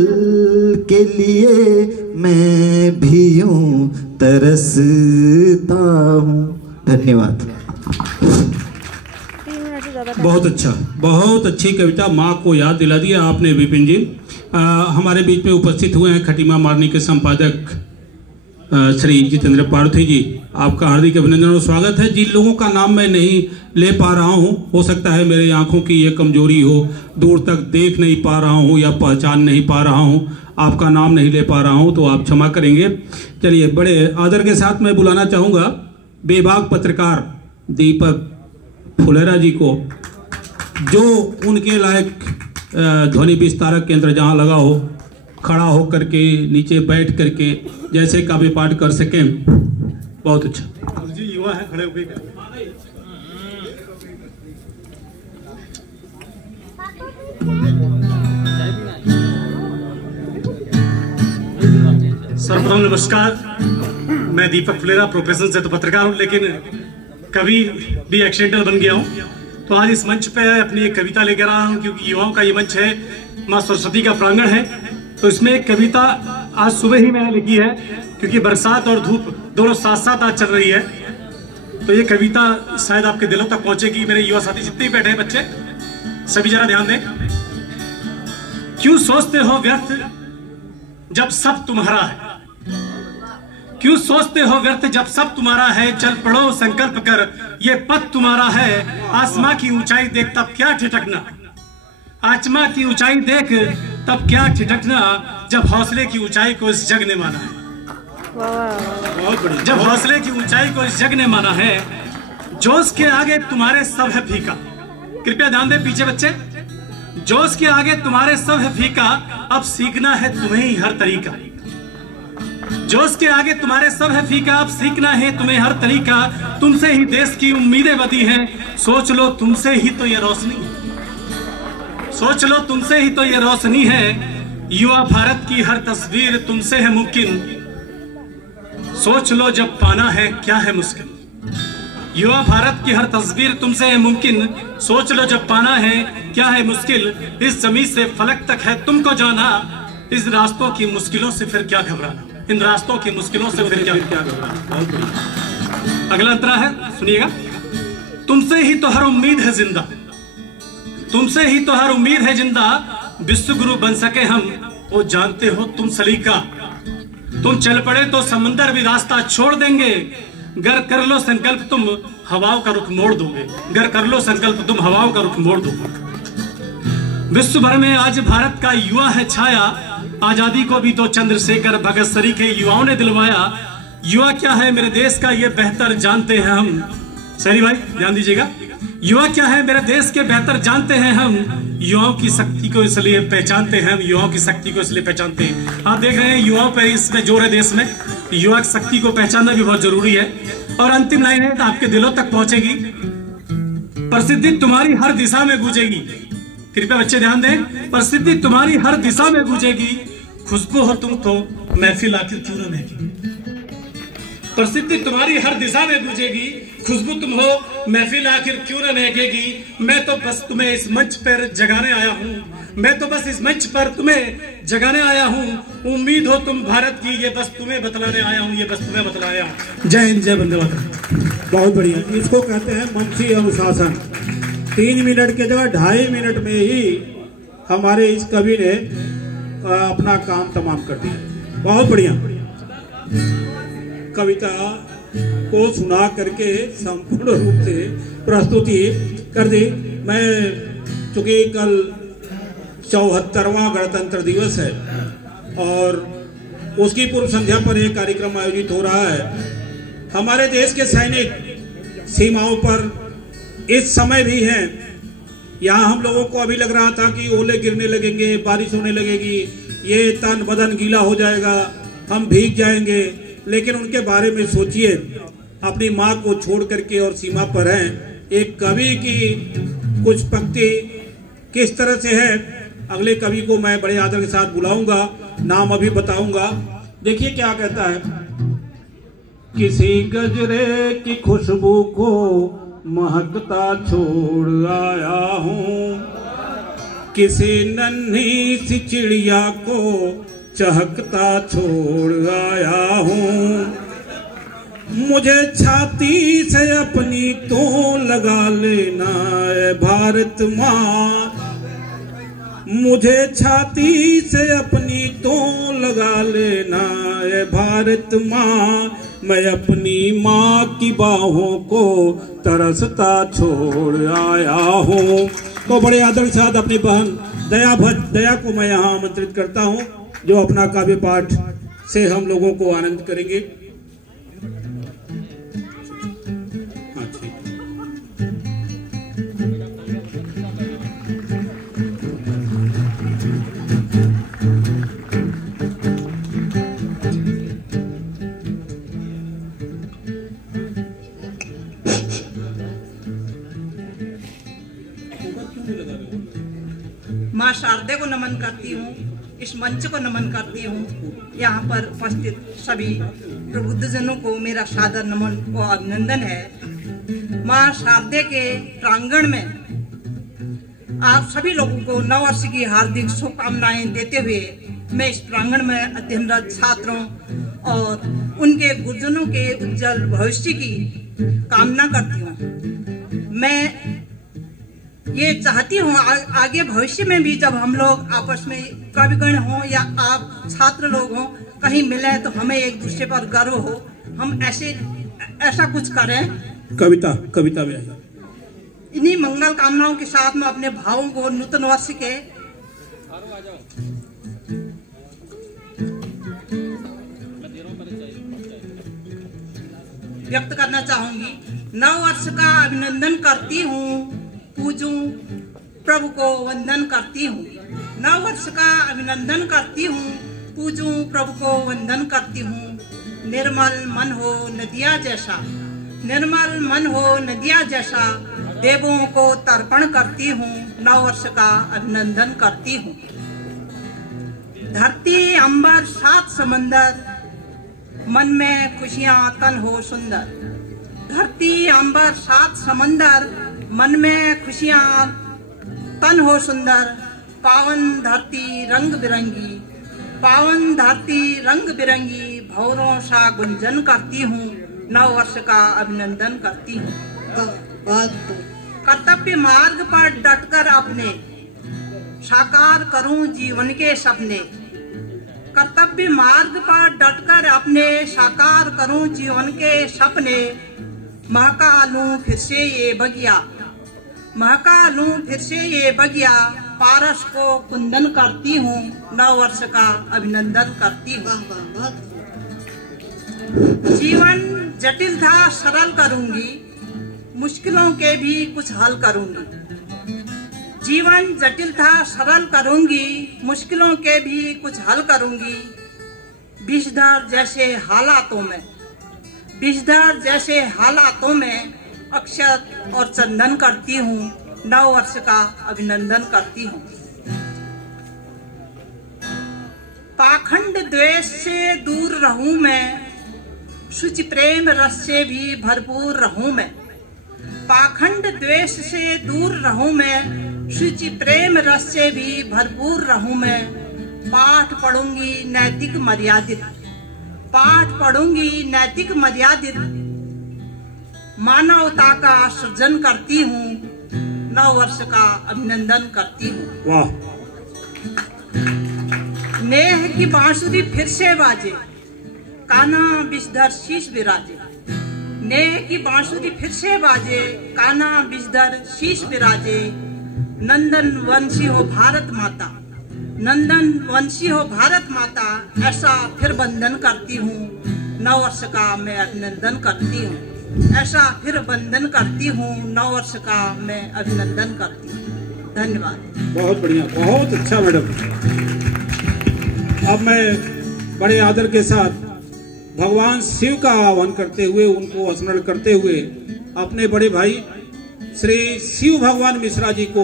के लिए मैं भी यूं तरसता हूँ। धन्यवाद। बहुत अच्छी कविता, माँ को याद दिला दिया आपने विपिन जी। हमारे बीच में उपस्थित हुए हैं खटीमा मारनी के संपादक श्री जितेंद्र पार्थी जी, आपका हार्दिक अभिनंदन और स्वागत है। जिन लोगों का नाम मैं नहीं ले पा रहा हूं, हो सकता है मेरी आंखों की ये कमजोरी हो, दूर तक देख नहीं पा रहा हूं या पहचान नहीं पा रहा हूं, आपका नाम नहीं ले पा रहा हूं तो आप क्षमा करेंगे। चलिए, बड़े आदर के साथ मैं बुलाना चाहूँगा बेबाक पत्रकार दीपक फुलेरा जी को, जो उनके लायक ध्वनि विस्तारक केंद्र जहां लगा हो, खड़ा हो करके नीचे बैठ करके जैसे काव्य पाठ कर सकें, बहुत अच्छा जी। युवा है, खड़े होकर सर्वप्रथम नमस्कार। मैं दीपक फुलेरा, प्रोफेशन से तो पत्रकार हूँ, लेकिन कवि भी एक्सीडेंटल बन गया हूँ। तो आज इस मंच पे अपनी एक कविता लेकर आया हूँ, क्योंकि युवाओं का ये मंच है, माँ सरस्वती का प्रांगण है। तो इसमें एक कविता आज सुबह ही मैंने लिखी है, क्योंकि बरसात और धूप दोनों साथ साथ आज चल रही है। तो ये कविता शायद आपके दिलों तक पहुंचेगी। मेरे युवा साथी जितने भी बैठे हैं बच्चे, सभी जरा ध्यान दें। क्यों सोचते हो व्यर्थ जब सब तुम्हारा है, क्यों सोचते हो व्यर्थ जब सब तुम्हारा है, चल पड़ो संकल्प कर ये पथ तुम्हारा है। आसमां की ऊंचाई देख तब क्या ठिठकना, आसमां की ऊंचाई देख तब क्या ठिठकना, जब हौसले की ऊंचाई को इस जग ने माना है। बहुत बढ़िया। जब हौसले की ऊंचाई को इस जग ने माना है, जोश के आगे तुम्हारे सब है फीका। कृपया ध्यान दें पीछे बच्चे, जोश के आगे तुम्हारे सब है फीका, अब सीखना है तुम्हें ही हर तरीका। जोश के आगे तुम्हारे सब है फीका, अब सीखना है तुम्हें हर तरीका। तुमसे ही देश की उम्मीदें बदी हैं, सोच लो तुमसे ही तो ये रोशनी, सोच लो तुमसे ही तो ये रोशनी है। युवा भारत की हर तस्वीर तुमसे है मुमकिन, सोच लो जब पाना है क्या है मुश्किल। युवा भारत की हर तस्वीर तुमसे है मुमकिन, सोच लो जब पाना है क्या है मुश्किल। इस जमीन से फलक तक है तुमको जाना, इस रास्तों की मुश्किलों से फिर क्या घबराना, इन रास्तों की मुश्किलों से फिर क्या घबराना। अगला अंतरा है, सुनिएगा। तुमसे ही तो हर उम्मीद है जिंदा, तुमसे ही तो हर उम्मीद है जिंदा। विश्व गुरु बन सके हम, वो जानते हो तुम सलीका। तुम चल पड़े तो समंदर भी रास्ता छोड़ देंगे, गर कर लो संकल्प तुम हवाओं का रुख मोड़ दोगे, गर कर लो संकल्प तुम हवाओं का रुख मोड़ दोगे। विश्व भर में आज भारत का युवा है छाया, आजादी को भी तो चंद्रशेखर भगत सरी के युवाओं ने दिलवाया। युवा क्या है मेरे देश का ये बेहतर जानते हैं हम। सही भाई ध्यान दीजिएगा, युवा क्या है मेरे देश के बेहतर जानते हैं हम। युवाओं की शक्ति को इसलिए पहचानते हैं हम, युवाओं की शक्ति को इसलिए पहचानते हैं। आप देख रहे हैं युवाओं पर इसमें जोर है देश में, युवा की शक्ति को पहचानना भी बहुत जरूरी है। और अंतिम लाइन है, आपके दिलों तक पहुंचेगी, प्रसिद्धि तुम्हारी हर दिशा में गूंजेगी। कृपया बच्चे ध्यान दें, प्रसिद्धि तुम्हारी हर दिशा में गूंजेगी, खुशबू हो तुम तो महफिल आखिर क्यों न महकेगी। प्रसिद्धि तुम्हारी हर दिशा में गूंजेगी, खुशबू तुम हो महफिल आखिर क्यों न महकेगी। मैं तो बस तुम्हें इस मंच पर जगाने आया हूँ, मैं तो बस इस मंच पर तुम्हें जगाने आया हूँ। उम्मीद हो तुम भारत की, ये बस तुम्हें बतलाने आया हूँ, ये बस तुम्हें बतलाने आया हूँ। जय हिंद, जय वंदे मातरम। बहुत बढ़िया। इसको कहते हैं मंची अनुशासन। 3 मिनट के जगह 2.5 मिनट में ही हमारे इस कवि ने अपना काम तमाम कर दिया। बहुत बढ़िया। कविता को सुना करके संपूर्ण रूप से प्रस्तुति कर दी। मैं चूंकि कल 74वां गणतंत्र दिवस है और उसकी पूर्व संध्या पर एक कार्यक्रम आयोजित हो रहा है। हमारे देश के सैनिक सीमाओं पर इस समय भी हैं। यहाँ हम लोगों को अभी लग रहा था कि ओले गिरने लगेंगे, बारिश होने लगेगी, ये तन बदन गीला हो जाएगा, हम भीग जाएंगे। लेकिन उनके बारे में सोचिए, अपनी माँ को छोड़ करके और सीमा पर हैं। एक कवि की कुछ पंक्ति किस तरह से है, अगले कवि को मैं बड़े आदर के साथ बुलाऊंगा, नाम अभी बताऊंगा। देखिए क्या कहता है। किसी गजरे की खुशबू को महकता छोड़ आया हूँ, किसी नन्ही सी चिड़िया को चहकता छोड़ आया हूँ। मुझे छाती से अपनी तो लगा लेना है भारत माँ, मुझे छाती से अपनी तो लगा लेना है भारत माँ। मैं अपनी माँ की बाहों को तरसता छोड़ आया हूँ। तो बड़े आदर के साथ अपनी बहन दया को मैं यहाँ आमंत्रित करता हूँ, जो अपना काव्य पाठ से हम लोगों को आनंद करेंगे। माँ शारदे को नमन करती हूँ, इस मंच को नमन करती हूँ। यहाँ पर उपस्थित सभी प्रबुद्धजनों को मेरा सादर नमन व अभिनंदन है। माँ शारदे के प्रांगण में आप सभी लोगों को नववर्ष की हार्दिक शुभकामनाएं देते हुए मैं इस प्रांगण में अध्ययनरत छात्रों और उनके गुरुजनों के उज्जवल भविष्य की कामना करती हूँ। मैं ये चाहती हूँ आगे भविष्य में भी जब हम लोग आपस में कविगण हो या आप छात्र लोग हो कहीं मिले तो हमें एक दूसरे पर गर्व हो, हम ऐसा कुछ करें। कविता में इन्हीं मंगल कामनाओं के साथ में अपने भावों को नूतन वर्ष के व्यक्त करना चाहूंगी। नव वर्ष का अभिनंदन करती हूँ, पूजूं प्रभु को वंदन करती हूँ। नव वर्ष का अभिनंदन करती हूँ, पूजूं प्रभु को वंदन करती हूँ। निर्मल मन हो नदिया जैसा, निर्मल मन हो नदिया जैसा देवों को तर्पण करती हूँ। नव वर्ष का अभिनंदन करती हूँ। धरती अंबर सात समंदर, मन में खुशियाँ तन हो सुंदर। धरती अंबर सात समंदर, मन में खुशियाँ तन हो सुंदर। पावन धरती रंग बिरंगी, पावन धरती रंग बिरंगी भौरों सा गुंजन करती हूँ। नव वर्ष का अभिनंदन करती हूँ। कर्तव्य मार्ग पर डटकर अपने साकार करूं जीवन के सपने। कर्तव्य मार्ग पर डटकर अपने साकार करूं जीवन के सपने। महका लूं फिर से ये बगिया, महका लूं फिर से ये बगिया। पारस को कुंदन करती हूँ। नव वर्ष का अभिनंदन करती हूँ। जीवन जटिल था सरल करूंगी, मुश्किलों के भी कुछ हल करूंगी। जीवन जटिल था सरल करूंगी, मुश्किलों के भी कुछ हल करूंगी। विषधर जैसे हालातों में, विषधर जैसे हालातों में अक्षत और चंदन करती हूँ। नव वर्ष का अभिनंदन करती हूँ। पाखंड द्वेष से दूर रहूं मैं, शुचि प्रेम रस से भी भरपूर रहूं मैं। पाखंड द्वेष से दूर रहूं मैं, शुचि प्रेम रस से भी भरपूर रहूं मैं। पाठ पढ़ूंगी नैतिक मर्यादित, पाठ पढ़ूंगी नैतिक मर्यादित। मानवता का सृजन करती हूँ। नव वर्ष का अभिनंदन करती हूँ। वाह। नेह की बांसुरी फिर से बाजे, कान्हा विषधर शीश विराजे। नेह की बांसुरी फिर से बाजे, कान्हा विषधर शीश विराजे। नंदन वंशी हो भारत माता, नंदन वंशी हो भारत माता। ऐसा फिर वंदन करती हूँ। नव वर्ष का मैं अभिनंदन करती हूँ। ऐसा फिर वंदन करती हूँ। नव वर्ष का मैं अभिनंदन करती हूँ। धन्यवाद। बहुत बढ़िया, बहुत अच्छा मैडम। अब मैं बड़े आदर के साथ भगवान शिव का आह्वान करते हुए, उनको स्मरण करते हुए अपने बड़े भाई श्री शिव भगवान मिश्रा जी को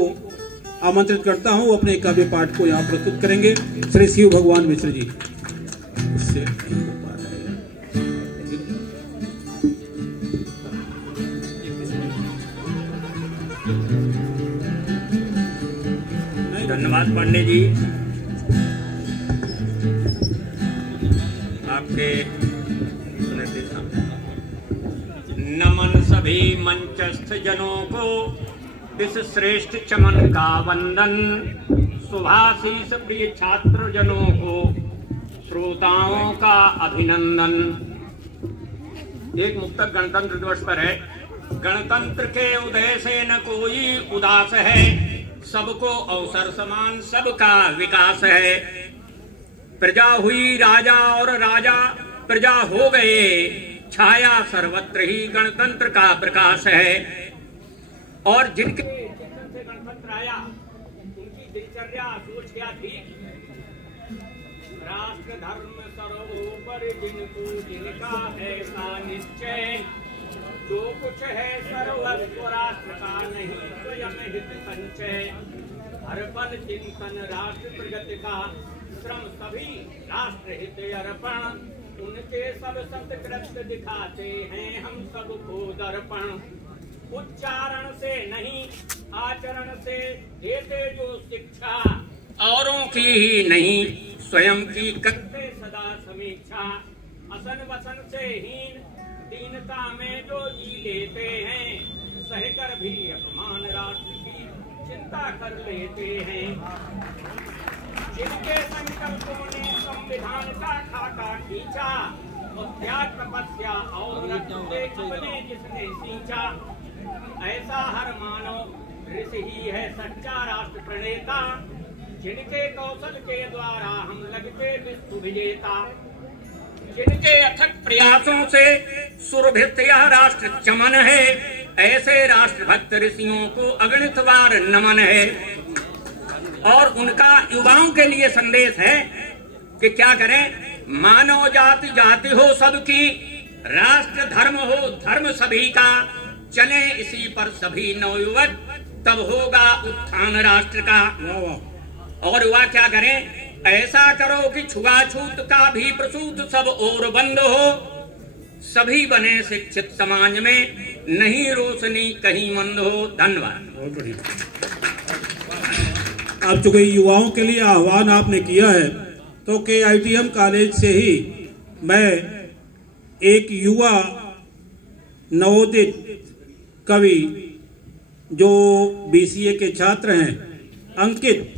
आमंत्रित करता हूं। अपने काव्य पाठ को यहाँ प्रस्तुत करेंगे श्री शिव भगवान मिश्रा जी। धन्यवाद पांडे जी, आपके नमन सभी मंचस्थ जनों को, इस श्रेष्ठ चमन का वंदन। शुभाशीष प्रिय छात्र जनों को, श्रोताओं का अभिनंदन। एक मुक्तक गणतंत्र दिवस पर है। गणतंत्र के उदय से न कोई उदास है, सबको अवसर समान सबका विकास है। प्रजा हुई राजा और राजा प्रजा हो गए, छाया सर्वत्र ही गणतंत्र का प्रकाश है। और जिनके से गणतंत्र आया उनकी दिनचर्या सोच क्या थी? राष्ट्र धर्म सर्वोपरि जिनको जिनका ऐसा निश्चय, जो कुछ है सर्वस्व राष्ट्र का नहीं स्वयं हित संचय। अर्पण चिंतन राष्ट्र प्रगति का, श्रम सभी राष्ट्र हित अर्पण, उनके सब सत्कृत्य दिखाते हैं हम सबको दर्पण। उच्चारण से नहीं आचरण से देते जो शिक्षा, औरों की ही नहीं स्वयं की करते सदा समीक्षा। असन वसन से हीन दीनता में जो जी लेते हैं, सहकर भी अपमान राष्ट्र की चिंता कर लेते हैं। जिनके संकल्पों ने संविधान का खाका खींचा, और त्याग तपस्या और रक्त से अपने जिसने सींचा, ऐसा हर मानव ऋषि ही है सच्चा राष्ट्र प्रणेता। जिनके कौशल के द्वारा हम लगते विश्व विजेता, जिनके अथक प्रयासों से सुरभित यह राष्ट्र चमन है, ऐसे राष्ट्रभक्त ऋषियों को अगणित बार नमन है। और उनका युवाओं के लिए संदेश है कि क्या करें, मानव जाति जाति हो सबकी, राष्ट्र धर्म हो धर्म सभी का, चले इसी पर सभी नवयुवक, तब होगा उत्थान राष्ट्र का। और युवा क्या करें, ऐसा करो कि छुआछूत का भी प्रसूत सब और बंद हो, सभी बने शिक्षित समाज में, नहीं रोशनी कहीं मंद हो। धन्यवाद। अब चूंकि युवाओं के लिए आह्वान आपने किया है, तो KITM कॉलेज से ही मैं एक युवा नवोदित कवि जो BCA के छात्र हैं, अंकित,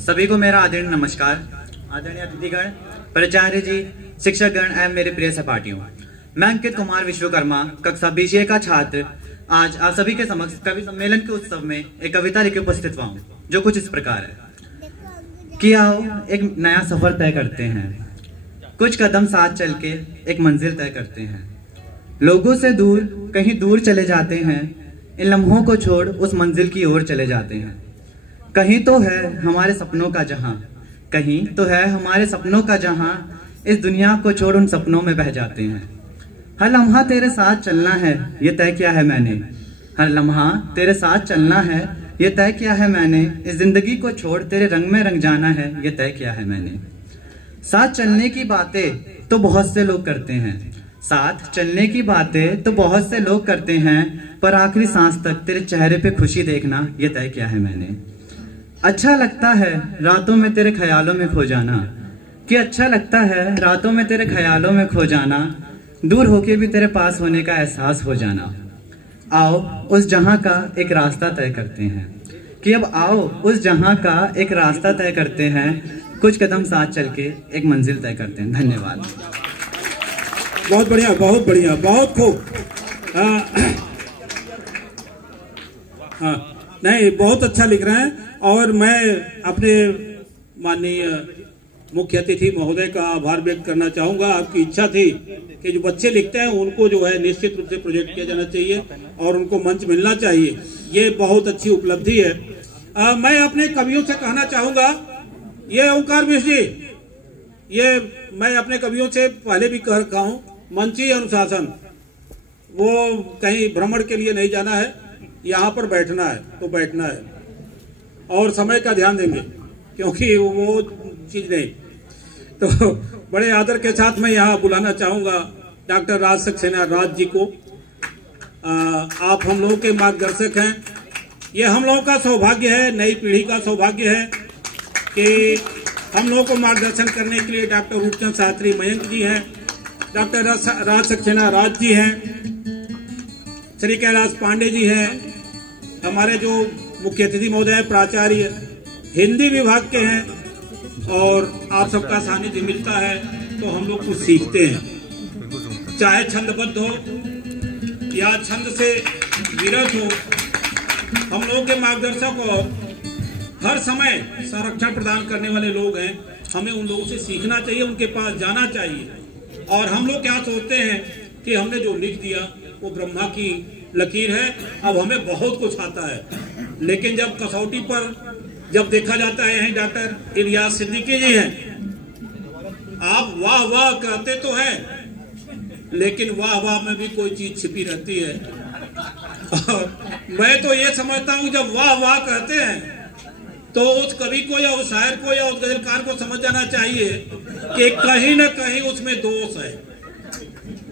सभी को मेरा आदरणीय नमस्कार। आदरणीय अतिथिगण, प्राचार्य जी, शिक्षकगण एवं मेरे प्रिय सहपाठियों, मैं अंकित कुमार विश्वकर्मा कक्षा BCA का छात्र आज आप सभी के समक्ष कवि सम्मेलन के उत्सव में एक कविता लेकर उपस्थित हुआ हूँ, जो कुछ इस प्रकार है कि आओ एक नया सफर तय करते हैं, कुछ कदम साथ चल के एक मंजिल तय करते हैं, लोगों से दूर कहीं दूर चले जाते हैं, इन लम्हों को छोड़ उस मंजिल की ओर चले जाते हैं। कहीं तो है हमारे सपनों का जहां, कहीं तो है हमारे सपनों का जहां, इस दुनिया को छोड़ उन सपनों में बह जाते हैं। हर लम्हा तेरे साथ चलना है ये तय किया है मैंने, हर लम्हा तेरे साथ चलना है ये तय किया है मैंने, इस जिंदगी को छोड़ तेरे रंग में रंग जाना है ये तय किया है मैंने। साथ चलने की बातें तो बहुत से लोग करते हैं, साथ चलने की बातें तो बहुत से लोग करते हैं, पर आखिरी सांस तक तेरे चेहरे पे खुशी देखना ये तय किया है मैंने। अच्छा लगता है रातों में तेरे ख्यालों में खो जाना, कि अच्छा लगता है रातों में तेरे ख्यालों में खो जाना, दूर होके भी तेरे पास होने का एहसास हो जाना। आओ उस जहां का एक रास्ता तय करते हैं, कि अब आओ उस जहां का एक रास्ता तय करते हैं, कुछ कदम साथ चल के एक मंजिल तय करते हैं। धन्यवाद। बहुत बढ़िया, बहुत बढ़िया, बहुत खूब। हाँ, नहीं, बहुत अच्छा लिख रहे हैं। और मैं अपने माननीय मुख्य अतिथि महोदय का आभार व्यक्त करना चाहूंगा। आपकी इच्छा थी कि जो बच्चे लिखते हैं उनको जो है निश्चित रूप से प्रोजेक्ट किया जाना चाहिए और उनको मंच मिलना चाहिए, ये बहुत अच्छी उपलब्धि है। मैं अपने कवियों से कहना चाहूंगा, ये ओंकार मिश्र जी, ये मैं अपने कवियों से पहले भी कह रखा हूँ, मंची अनुशासन, वो कहीं भ्रमण के लिए नहीं जाना है, यहाँ पर बैठना है तो बैठना है और समय का ध्यान देंगे, क्योंकि वो चीज नहीं। तो बड़े आदर के साथ मैं यहाँ बुलाना चाहूंगा डॉक्टर राज सक्सेना राज जी को। आप हम लोगों के मार्गदर्शक हैं, ये हम लोगों का सौभाग्य है, नई पीढ़ी का सौभाग्य है कि हम लोगों को मार्गदर्शन करने के लिए डॉक्टर रूपचंद शास्त्री मयंक जी हैं, डॉक्टर राज सक्सेना राज जी हैं, श्री कैलाश पांडे जी हैं, हमारे जो मुख्य अतिथि महोदय है प्राचार्य हिंदी विभाग के हैं। और आप सबका सानिध्य मिलता है तो हम लोग कुछ सीखते हैं, चाहे छंदबद्ध हो या छंद से विरत हो। हम लोगों के मार्गदर्शक और हर समय संरक्षण प्रदान करने वाले लोग हैं हमें उन लोगों से सीखना चाहिए, उनके पास जाना चाहिए। और हम लोग क्या सोचते हैं कि हमने जो लिख दिया वो ब्रह्मा की लकीर है, अब हमें बहुत कुछ आता है। लेकिन जब कसौटी पर जब देखा जाता है, यहीं डॉक्टर इलियास सिद्दीकी जी हैं, आप वाह वाह कहते तो हैं लेकिन वाह वाह में भी कोई चीज छिपी रहती है। और मैं तो ये समझता हूँ जब वाह वाह कहते हैं तो उस कवि को या उस शायर को या उस गजलकार को समझ जाना चाहिए कि कहीं ना कहीं उसमें दोष है।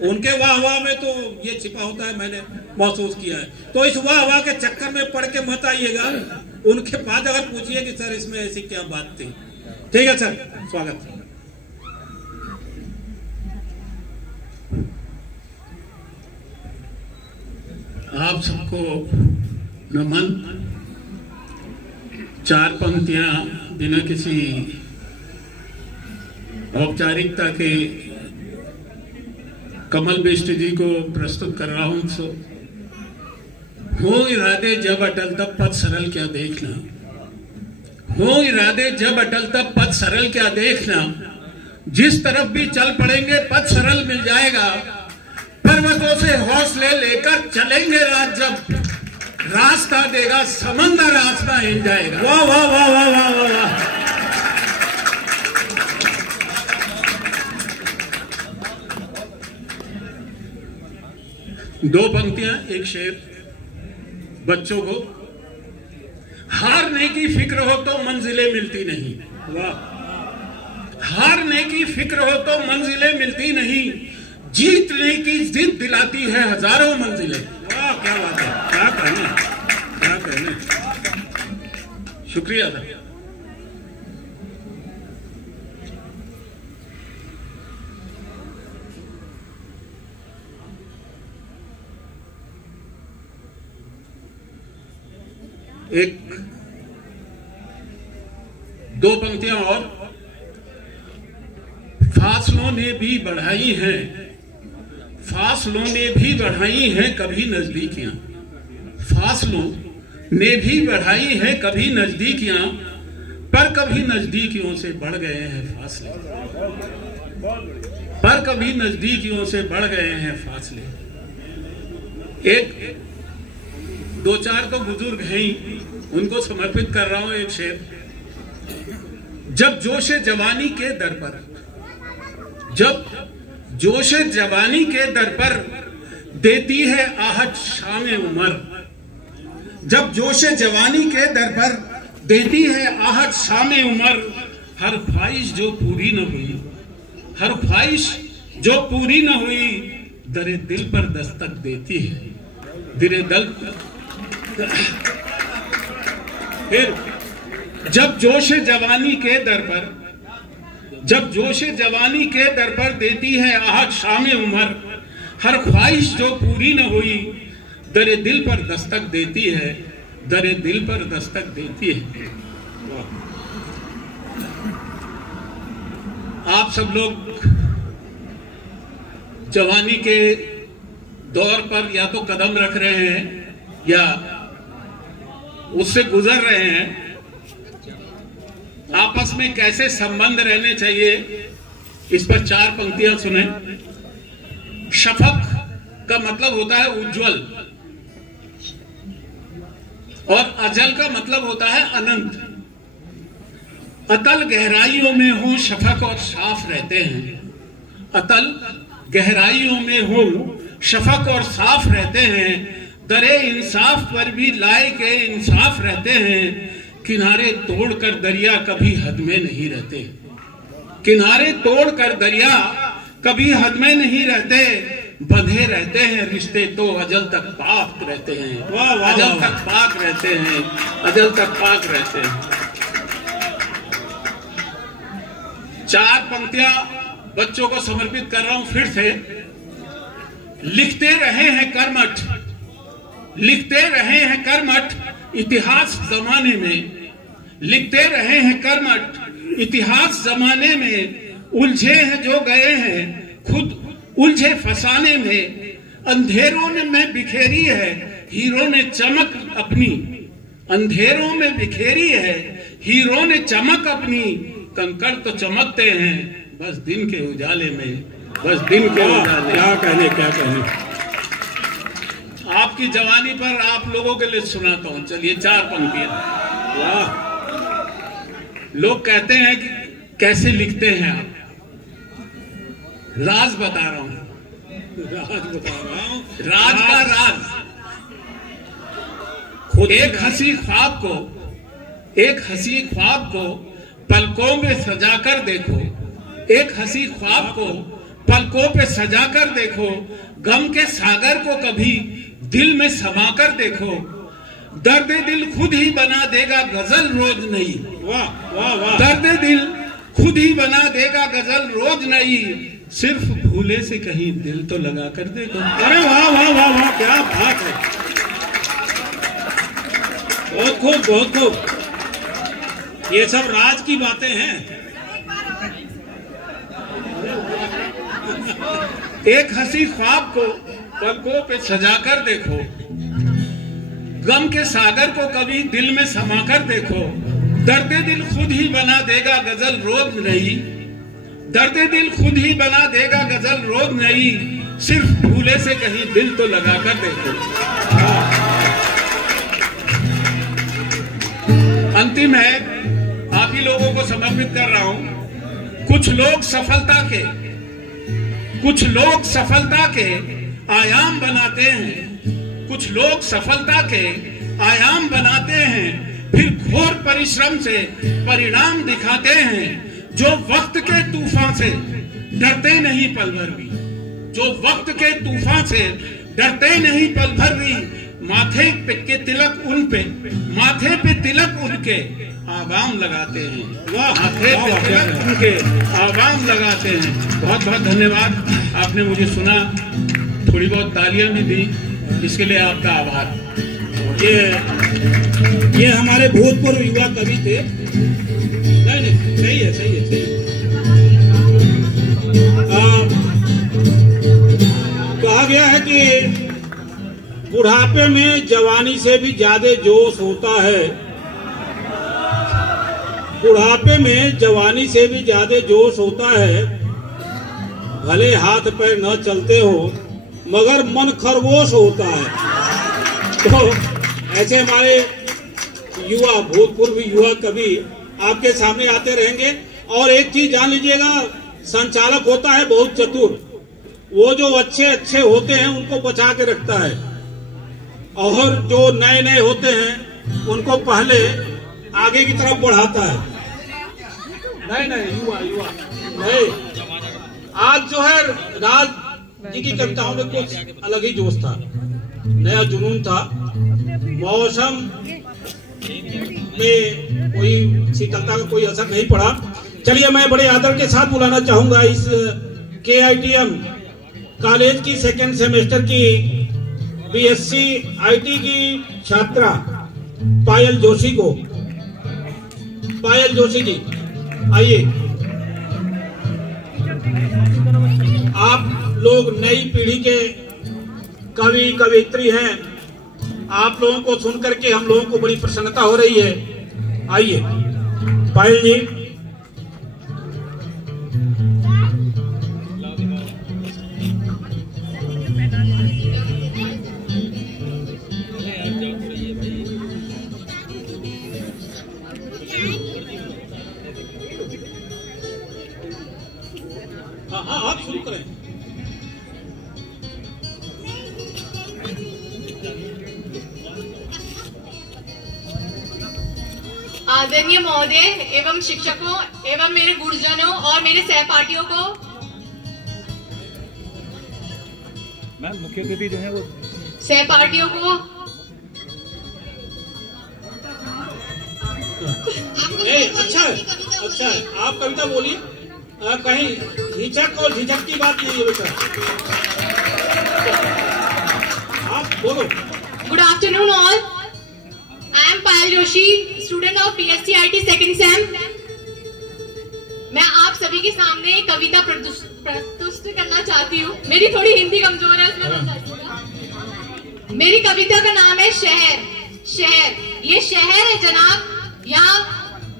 उनके वाह वाह में तो ये छिपा होता है, मैंने महसूस किया है। तो इस वाह वाह के चक्कर में पड़ के मत आइएगा, उनके बाद अगर पूछिए कि सर इसमें ऐसी क्या बात थी। ठीक है सर, स्वागत। आप सबको नमन। 4 पंक्तियां बिना किसी औपचारिकता के कमल बिष्ट जी को प्रस्तुत कर रहा हूं। सो हो इरादे जब अटल तब पथ सरल क्या देखना, हो इरादे जब अटल तब पथ सरल क्या देखना, जिस तरफ भी चल पड़ेंगे पथ सरल मिल जाएगा, पर्वतों से हौसले लेकर चलेंगे रात जब, रास्ता देगा समंदर रास्ता हिल जाएगा। वाह वाह वाह वाह वाह वाह वाह। दो पंक्तियां, एक शेर बच्चों को। हारने की फिक्र हो तो मंजिलें मिलती नहीं, वाह। हारने की फिक्र हो तो मंजिलें मिलती नहीं, जीतने की जिद दिलाती है हजारों मंजिलें। वाह क्या बात है, क्या कहने, क्या कहने। शुक्रिया था। एक दो पंक्तियां और। फासलों ने भी बढ़ाई हैं, फासलों ने भी बढ़ाई हैं कभी नजदीकियां, फासलों ने भी बढ़ाई हैं कभी नजदीकियां, पर कभी नजदीकियों से बढ़ गए हैं फासले, पर कभी नजदीकियों से बढ़ गए हैं फासले। एक दो चार तो बुजुर्ग हैं ही, उनको समर्पित कर रहा हूं एक शेर। जब जोश जवानी के दर पर, जब जोश जवानी के दर पर देती है आहट शाम उमर, जब जोश जवानी के दर पर देती है आहट शाम उमर, हर ख्वाहिश जो पूरी न हुई, हर ख्वाहिश जो पूरी न हुई, दरे दिल पर दस्तक देती है, दिरे दल। फिर जब जोश जवानी के दर पर, जब जोश जवानी के दर पर देती है आहट शाम उमर, हर ख्वाहिश जो पूरी न हुई, दरे दिल पर दस्तक देती है, दरे दिल पर दस्तक देती है। आप सब लोग जवानी के दौर पर या तो कदम रख रहे हैं या उससे गुजर रहे हैं। आपस में कैसे संबंध रहने चाहिए, इस पर 4 पंक्तियां सुने। शफक का मतलब होता है उज्जवल, और अजल का मतलब होता है अनंत। अतल गहराइयों में हो शफक और साफ रहते हैं, अतल गहराइयों में हो शफक और साफ रहते हैं, दरे इंसाफ पर भी लाए के इंसाफ रहते हैं, किनारे तोड़कर दरिया कभी हद में नहीं रहते, किनारे तोड़कर दरिया कभी हद में नहीं रहते, बंधे रहते हैं रिश्ते तो अजल तक पाक रहते हैं, अजल तक पाक रहते हैं, अजल तक पाक रहते हैं। 4 पंक्तियां बच्चों को समर्पित कर रहा हूं फिर से। लिखते रहे हैं कर्मठ, लिखते रहे हैं कर्मठ इतिहास जमाने में, लिखते रहे हैं कर्मठ इतिहास जमाने में, उलझे हैं जो गए हैं खुद उलझे फसाने में, अंधेरों में बिखेरी है हीरो ने चमक अपनी, अंधेरों में बिखेरी है हीरो ने चमक अपनी, कंकड़ तो चमकते हैं बस दिन के उजाले में, बस दिन के उजाले। क्या कहने आपकी जवानी पर आप लोगों के लिए सुनाता हूं। चलिए 4 पंक्तियां। वाह, लोग कहते हैं कि कैसे लिखते हैं आप। राज बता रहा हूं, राज का राज। एक हंसी ख्वाब को पलकों में सजाकर देखो, एक हंसी ख्वाब को पलकों पे सजाकर देखो, गम के सागर को कभी दिल में समाकर देखो, दर्द दिल खुद ही बना देगा गजल रोज नई। वाह वाह वाह, दर्द दिल खुद ही बना देगा गजल रोज नई, सिर्फ भूले से कहीं दिल तो लगा कर देखो। अरे वाह वाह वाह वाह, क्या बात है, बहुत खूब बहुत खूब। ये सब राज की बातें हैं। एक हंसी ख्वाब को पलकों पे सजाकर देखो, गम के सागर को कभी दिल में समाकर देखो, दर्द दिल खुद ही बना देगा गजल रोज नई, दर्द दिल खुद ही बना देगा गजल रोज नई, सिर्फ भूले से कहीं दिल तो लगाकर देखो। अंतिम है, आप ही लोगों को समर्पित कर रहा हूं। कुछ लोग सफलता के आयाम बनाते हैं, कुछ लोग सफलता के आयाम बनाते हैं, फिर घोर परिश्रम से परिणाम दिखाते हैं, जो वक्त के तूफान से डरते नहीं पल भर भी, जो वक्त के तूफान से डरते नहीं पल भर भी, माथे पे तिलक उनके आवाम लगाते हैं, माथे पे तिलक उनके आवाम लगाते हैं। बहुत बहुत धन्यवाद, आपने मुझे सुना, थोड़ी बहुत तालियां भी दी, इसके लिए आपका आभार। ये हमारे भूतपूर्व युवा कवि थे। नहीं, सही है। कहा गया है कि बुढ़ापे में जवानी से भी ज्यादा जोश होता है, बुढ़ापे में जवानी से भी ज्यादा जोश होता है, भले हाथ पैर न चलते हो मगर मन खरगोश होता है। तो ऐसे हमारे युवा, भूतपूर्व युवा कवि आपके सामने आते रहेंगे। और एक चीज जान लीजिएगा, संचालक होता है बहुत चतुर, वो जो अच्छे होते हैं उनको बचा के रखता है, और जो नए होते हैं उनको पहले आगे की तरफ बढ़ाता है। नहीं, युवा नहीं। आज जो है राज जी की कविताओं में कुछ अलग ही जोश था, नया जुनून था, मौसम में कोई शीतलता का कोई असर नहीं पड़ा। चलिए, मैं बड़े आदर के साथ बुलाना चाहूंगा इस KITM कॉलेज की 2nd सेमेस्टर की BSc IT की छात्रा पायल जोशी को। पायल जोशी जी, आइए। आप लोग नई पीढ़ी के कवि कवियत्री हैं, आप लोगों को सुन करके हम लोगों को बड़ी प्रसन्नता हो रही है। आइए पायल जी। हाँ, आप शुरू करें। आदरणीय महोदय एवं शिक्षकों एवं मेरे गुरुजनों और मेरे सहपाठियों को, मैम मुख्य अतिथि जो है वो सहपाठियों को अच्छा, आप कविता बोलिए। कहीं हिचक और झिझक की बात नहीं है बेटा, आप बोलो। Good afternoon all, I am Payal Joshi, student of BSc IT 2nd same. मैं आप सभी के सामने एक कविता प्रस्तुत करना चाहती हूँ। मेरी थोड़ी हिंदी कमजोर है, इसमें मेरी कविता का नाम है शहर। ये शहर है जनाब, यहाँ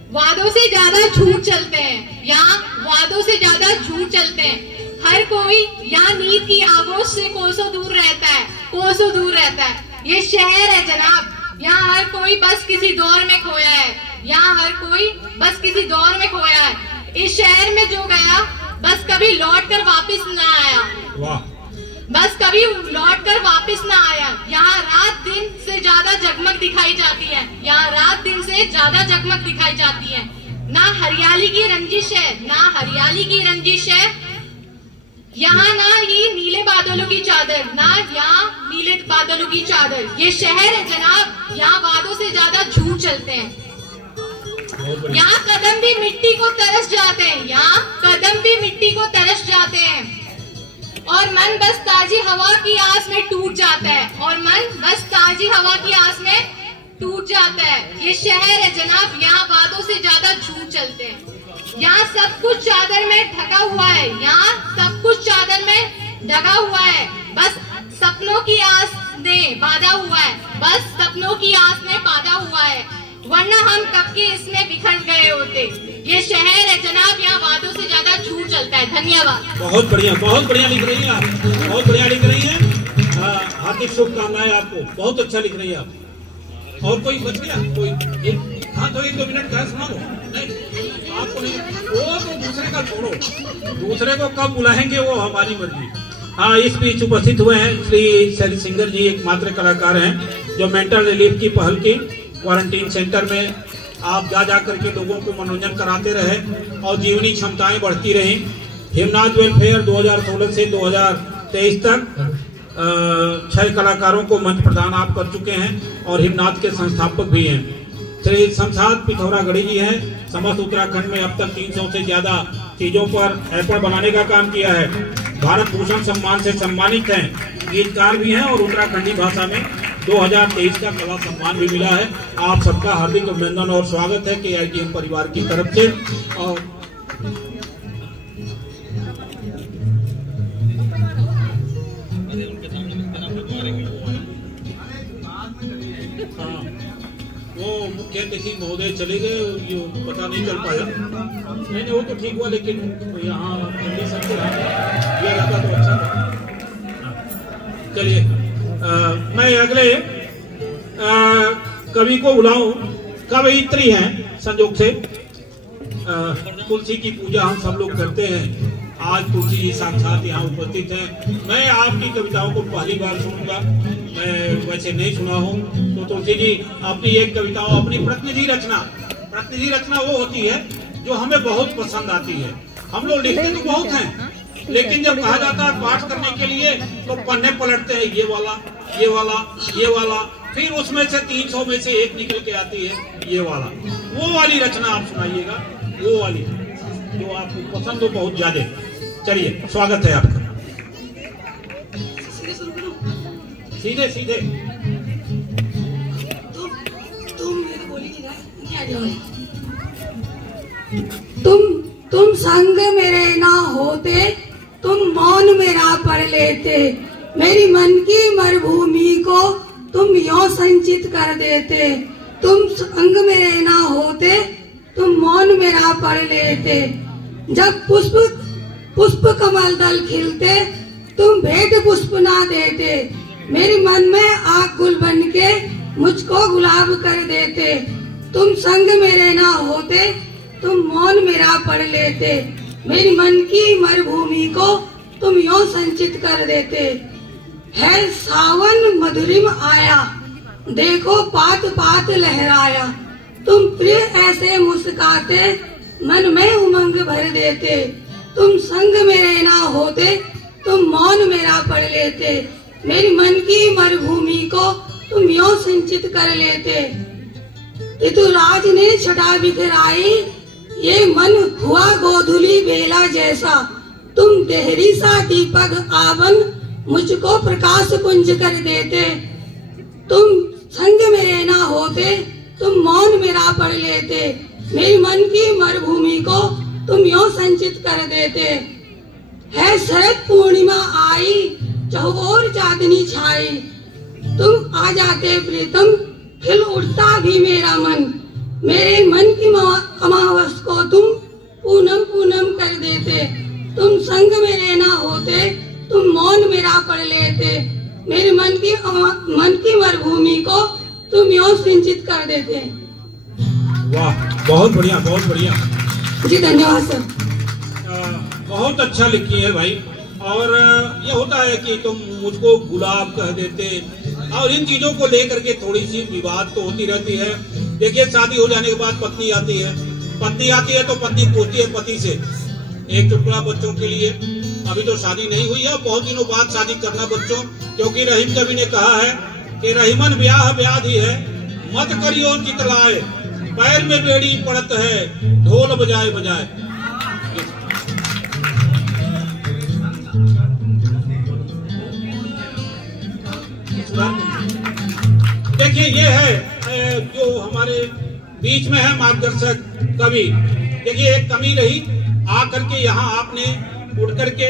वादों से ज्यादा झूठ चलते हैं, यहाँ वादों से ज्यादा झूठ चलते हैं। हर कोई यहाँ नींद की आगोश से कोसों दूर रहता है, कोसों दूर रहता है। ये शहर है जनाब, यहाँ हर कोई बस किसी दौर में खोया है, यहाँ हर कोई बस किसी दौर में खोया है। इस शहर में जो गया बस कभी लौट कर वापिस न आया, बस कभी लौट कर वापिस न आया। यहाँ रात दिन से ज्यादा जगमग दिखाई जाती है, यहाँ रात दिन से ज्यादा जगमग दिखाई जाती है। ना हरियाली की रंजिश है, ना हरियाली की रंजिश है यहाँ, ना ही नीले बादलों की चादर, ना यहाँ नीले बादलों की चादर। ये शहर है जनाब, यहाँ वादों से ज्यादा झूठ चलते हैं। यहाँ कदम भी मिट्टी को तरस जाते हैं, यहाँ कदम भी मिट्टी को तरस जाते हैं। और मन बस ताजी हवा की आस में टूट जाता है, और मन बस ताजी हवा की आस में टूट जाता है। ये शहर है जनाब, यहाँ वादों से ज्यादा झूठ चलते हैं। यहाँ सब कुछ चादर में ढका हुआ है, यहाँ सब कुछ चादर में ढका हुआ है। बस सपनों की आस ने बांधा हुआ है, बस सपनों की आस ने बांधा हुआ है, वरना हम कब के इसमें बिखर गए होते। ये शहर है जनाब, यहाँ वादों से ज्यादा झूठ चलता है। धन्यवाद। बहुत बढ़िया लिख रही हैं आप, बहुत बढ़िया लिख रही हैं। हार्दिक शुभकामनाएं आपको, बहुत अच्छा लिख रही हैं आप। और कोई बच गया कोई? हाँ तो 1-2 मिनट का सुना दो। नहीं आपको नहीं, वो तो दूसरे का छोड़ो, दूसरे को कब बुलाएंगे वो हमारी मर्जी। हाँ, इस बीच उपस्थित हुए हैं श्री सैरी सिंगर जी, एकमात्र कलाकार हैं जो मेंटल रिलीफ की पहल की क्वारंटीन सेंटर में आप जा करके लोगों को मनोरंजन कराते रहे और जीवनी क्षमताएं बढ़ती रही। हिमनाथ वेलफेयर 2016 से 2023 तक 6 कलाकारों को मंच प्रदान आप कर चुके हैं और हिमनाथ के संस्थापक भी हैं। श्री शमशाद पिथौरागढ़ी जी हैं, समस्त उत्तराखंड में अब तक 300 से ज्यादा चीजों पर एयरपोर्ट बनाने का काम किया है। भारत भूषण सम्मान से सम्मानित हैं, गीतकार भी हैं और उत्तराखंडी भाषा में 2023 का कला सम्मान भी मिला है। आप सबका हार्दिक अभिनंदन और स्वागत है KITM परिवार की तरफ से। और वो मुख्य अतिथि महोदय चले गए, ये पता नहीं चल पाया। नहीं वो तो ठीक हुआ, लेकिन यहाँ कंडीशन से ये लगा तो अच्छा था। चलिए मैं अगले कवि को बुलाऊं। कवयित्री हैं संयोग से। तुलसी की पूजा हम सब लोग करते हैं, आज तुलसी जी साक्षात यहाँ उपस्थित हैं। मैं आपकी कविताओं को पहली बार सुनूंगा, मैं वैसे नहीं सुना हूँ। तो तुलसी जी अपनी एक कविताओं, अपनी प्रतिनिधि रचना वो होती है जो हमें बहुत पसंद आती है। हम लोग लिखते तो बहुत हैं, लेकिन जब कहा जाता है पाठ करने के लिए तो पन्ने पलटते हैं, ये वाला ये वाला ये वाला, फिर उसमें से 300 में से एक निकल के आती है ये वाला। वो वाली रचना आप सुनाइएगा, वो वाली जो आपको पसंद हो बहुत ज्यादा। चलिए स्वागत है आपका। सीधे सीधे तुम संग मेरे ना होते, तुम मौन मेरा पढ़ लेते, मेरी मन की मरुभूमि को तुम यों संचित कर देते। तुम संग मेरे ना होते, तुम मौन मेरा पढ़ लेते, जब पुष्प कमल दल खिलते, तुम भेंट पुष्प ना देते, मेरे मन में आग गुल बन के मुझको गुलाब कर देते। तुम संग मेरे ना होते, तुम मौन मेरा पढ़ लेते, मेरी मन की मरुभूमि को तुम यों संचित कर देते। है सावन मधुरिम आया, देखो पात पात लहराया, तुम प्रिय ऐसे मुस्काते, मन में उमंग भर देते। तुम संग मेरे ना होते, तुम मौन मेरा पढ़ लेते, मेरी मन की मरुभूमि को तुम यों संचित कर लेते। ऋतुराज ने छटा बिखराई, ये मन हुआ गोधुली बेला जैसा, तुम देहरी सा दीपक आवन मुझको प्रकाश पुंज कर देते। तुम संग मेरे ना होते, तुम मौन मेरा पढ़ लेते, मेरी मन की मरुभूमि को तुम यों संचित कर देते। है शरद पूर्णिमा आई, चहुओर चांदनी छाई, तुम आ जाते प्रीतम, खिल उठता भी मेरा मन, मेरे मन की अमावस को तुम पूनम पूनम कर देते। तुम संग मेरे ना होते, तुम मौन मेरा पढ़ लेते। मेरे मन की मरुभूमि को तुम यूं सिंचित कर देते। वाह, बहुत बढ़िया, बहुत बढ़िया जी, धन्यवाद सर। बहुत अच्छा लिखी है भाई। और ये होता है कि तुम मुझको गुलाब कह देते, और इन चीजों को लेकर के थोड़ी सी विवाद तो होती रहती है। देखिए, शादी हो जाने के बाद पत्नी आती है तो पत्नी पूछती है पति से एक चुटकुला बच्चों के लिए। अभी तो शादी नहीं हुई है, बहुत दिनों बाद शादी करना बच्चों, क्योंकि रहीम कवि ने कहा है कि रहीमन ब्याह व्याधि है, मत करियो चितलाए, पैर में बेड़ी पड़त है, ढोल बजाए बजाए। देखिए, ये है जो हमारे बीच में है मार्गदर्शक कवि। देखिए, एक कमी रही, आकर के यहाँ आपने उठ करके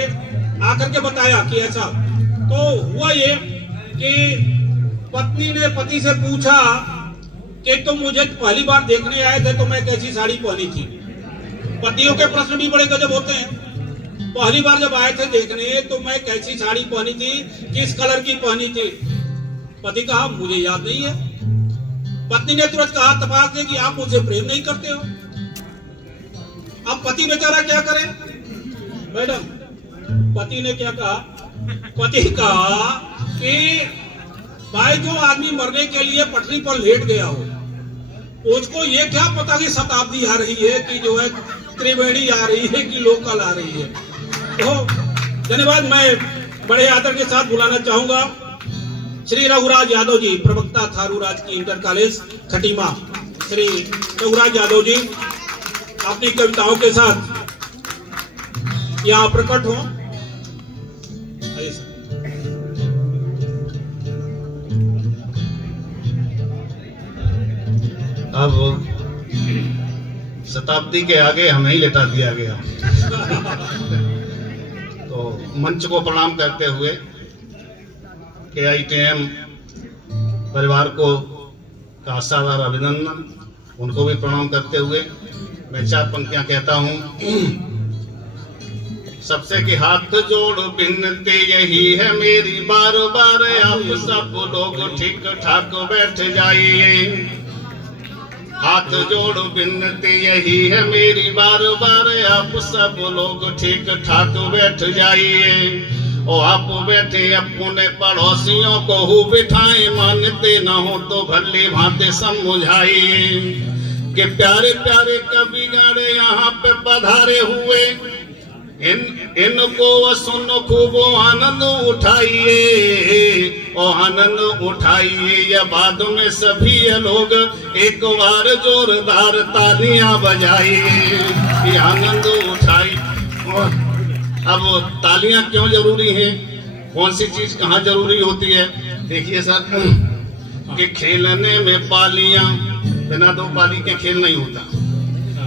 आकर के बताया कि ऐसा। तो हुआ ये कि पत्नी ने पति से पूछा कि तुम मुझे पहली बार देखने आए थे तो मैं कैसी साड़ी पहनी थी। पतियों के प्रश्न भी बड़े गजब होते हैं। पहली बार जब आए थे देखने तो मैं कैसी साड़ी पहनी थी, किस कलर की पहनी थी। पति कहा मुझे याद नहीं है। पत्नी ने तुरंत कहा तपाक से कि आप मुझसे प्रेम नहीं करते हो। अब पति बेचारा क्या करे मैडम? पति ने क्या कहा? पति कहा कि भाई, जो आदमी मरने के लिए पटरी पर लेट गया हो, उसको ये क्या पता कि शताब्दी आ रही है, कि जो है त्रिवेणी आ रही है, कि लोकल आ रही है। तो धन्यवाद। मैं बड़े आदर के साथ बुलाना चाहूंगा श्री रघुराज यादव जी, प्रवक्ता थारू राजकीय इंटर कॉलेज खटीमा। श्री रघुराज यादव जी अपनी कविताओं के साथ यहाँ प्रकट हो। अब शताब्दी के आगे हमें ही लेटा दिया गया। तो मंच को प्रणाम करते हुए KITM परिवार को का सादर अभिनंदन, उनको भी प्रणाम करते हुए मैं 4 पंक्तियां कहता हूं। सबसे के हाथ जोड़ बिनती यही है मेरी, बार बार आप सब लोग ठीक ठाक बैठ जाइए। हाथ जोड़ बिनती यही है मेरी, बार बार आप सब लोग ठीक ठाक बैठ जाइए। और आप बैठे अपने पड़ोसियों को हु बिठाए, मानते न हो तो भली भांति समझाइए कि प्यारे प्यारे कवि गाड़े यहाँ पे पधारे हुए, इनको सुन खूब आनंद उठाइए और आनंद उठाइए। या बाद में सभी लोग एक बार जोरदार तालियां बजाइए, आनंद उठाइए। अब तालियां क्यों जरूरी हैं, कौन सी चीज कहाँ जरूरी होती है? देखिए सर, कि खेलने में पालियां, बिना 2 पाली के खेल नहीं होता।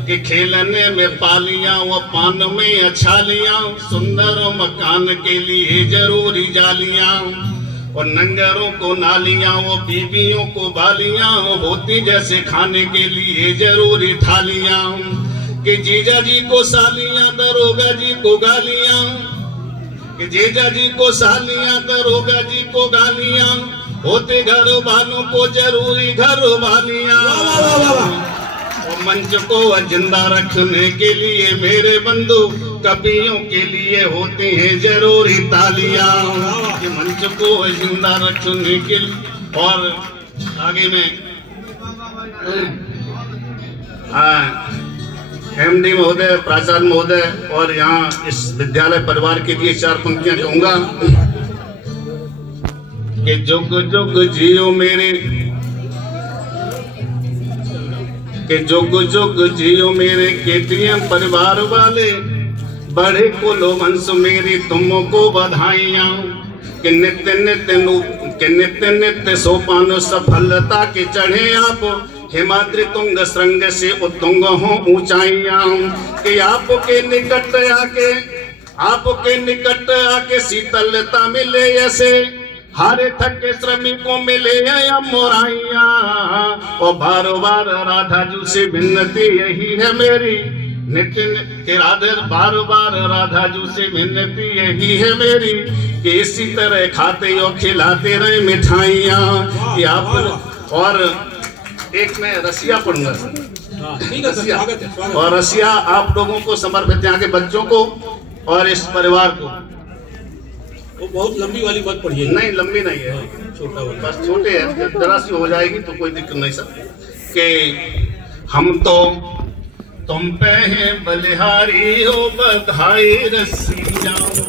कि खेलने में पालियां व पान में अछालियां, सुंदर मकान के लिए जरूरी जालियां। और नंगरों को नालियां वो बीबियों को बालियां, होती जैसे खाने के लिए जरूरी थालियां। कि जीजा जी को सालियां, दरोगा जी को गालियां। कि जीजा जी को सालियां, दरोगा जी को गालियां, होते घर वालों को जरूरी घर वालियां। और मंच को जिंदा रखने के लिए मेरे बंधु कवियों के लिए होते हैं जरूरी तालियां। कि मंच को जिंदा रखने के लिए। और आगे में MD महोदय, प्राचार्य महोदय और यहाँ इस विद्यालय परिवार के लिए 4 पंक्तियां कहूंगा। कि जुग जुग जियो मेरे, कि जुग जुग जियो मेरे KTM परिवार वाले, बड़े कुल वंश मेरी तुमको बधाइयां। कि नित्य नित्य सोपान सफलता के चढ़े आप, हिमाद्री तुंग श्रृंग से उत्तुंग हो ऊंचाइयां। कि आपके निकट आके शीतलता मिले ऐसे, हारे थके श्रमिकों मिले या मोराइया, और बार बार राधा जू से विनती यही है मेरी, नित्य राधे बार बार राधा जू से विनती यही है मेरी, कि इसी तरह खाते और खिलाते रहे मिठाइयाँ। और एक मैं रसिया पढ़ूंगा सर, और रसिया आप लोगों को समर्पित, यहाँ के बच्चों को और इस परिवार को। वो बहुत लंबी वाली मत पढ़िए। नहीं लंबी नहीं है, छोटा बस छोटे है, जरा सी हो जाएगी तो कोई दिक्कत नहीं सर। कि हम तो तुम पे हैं बलिहारी हो बधाई रसिया।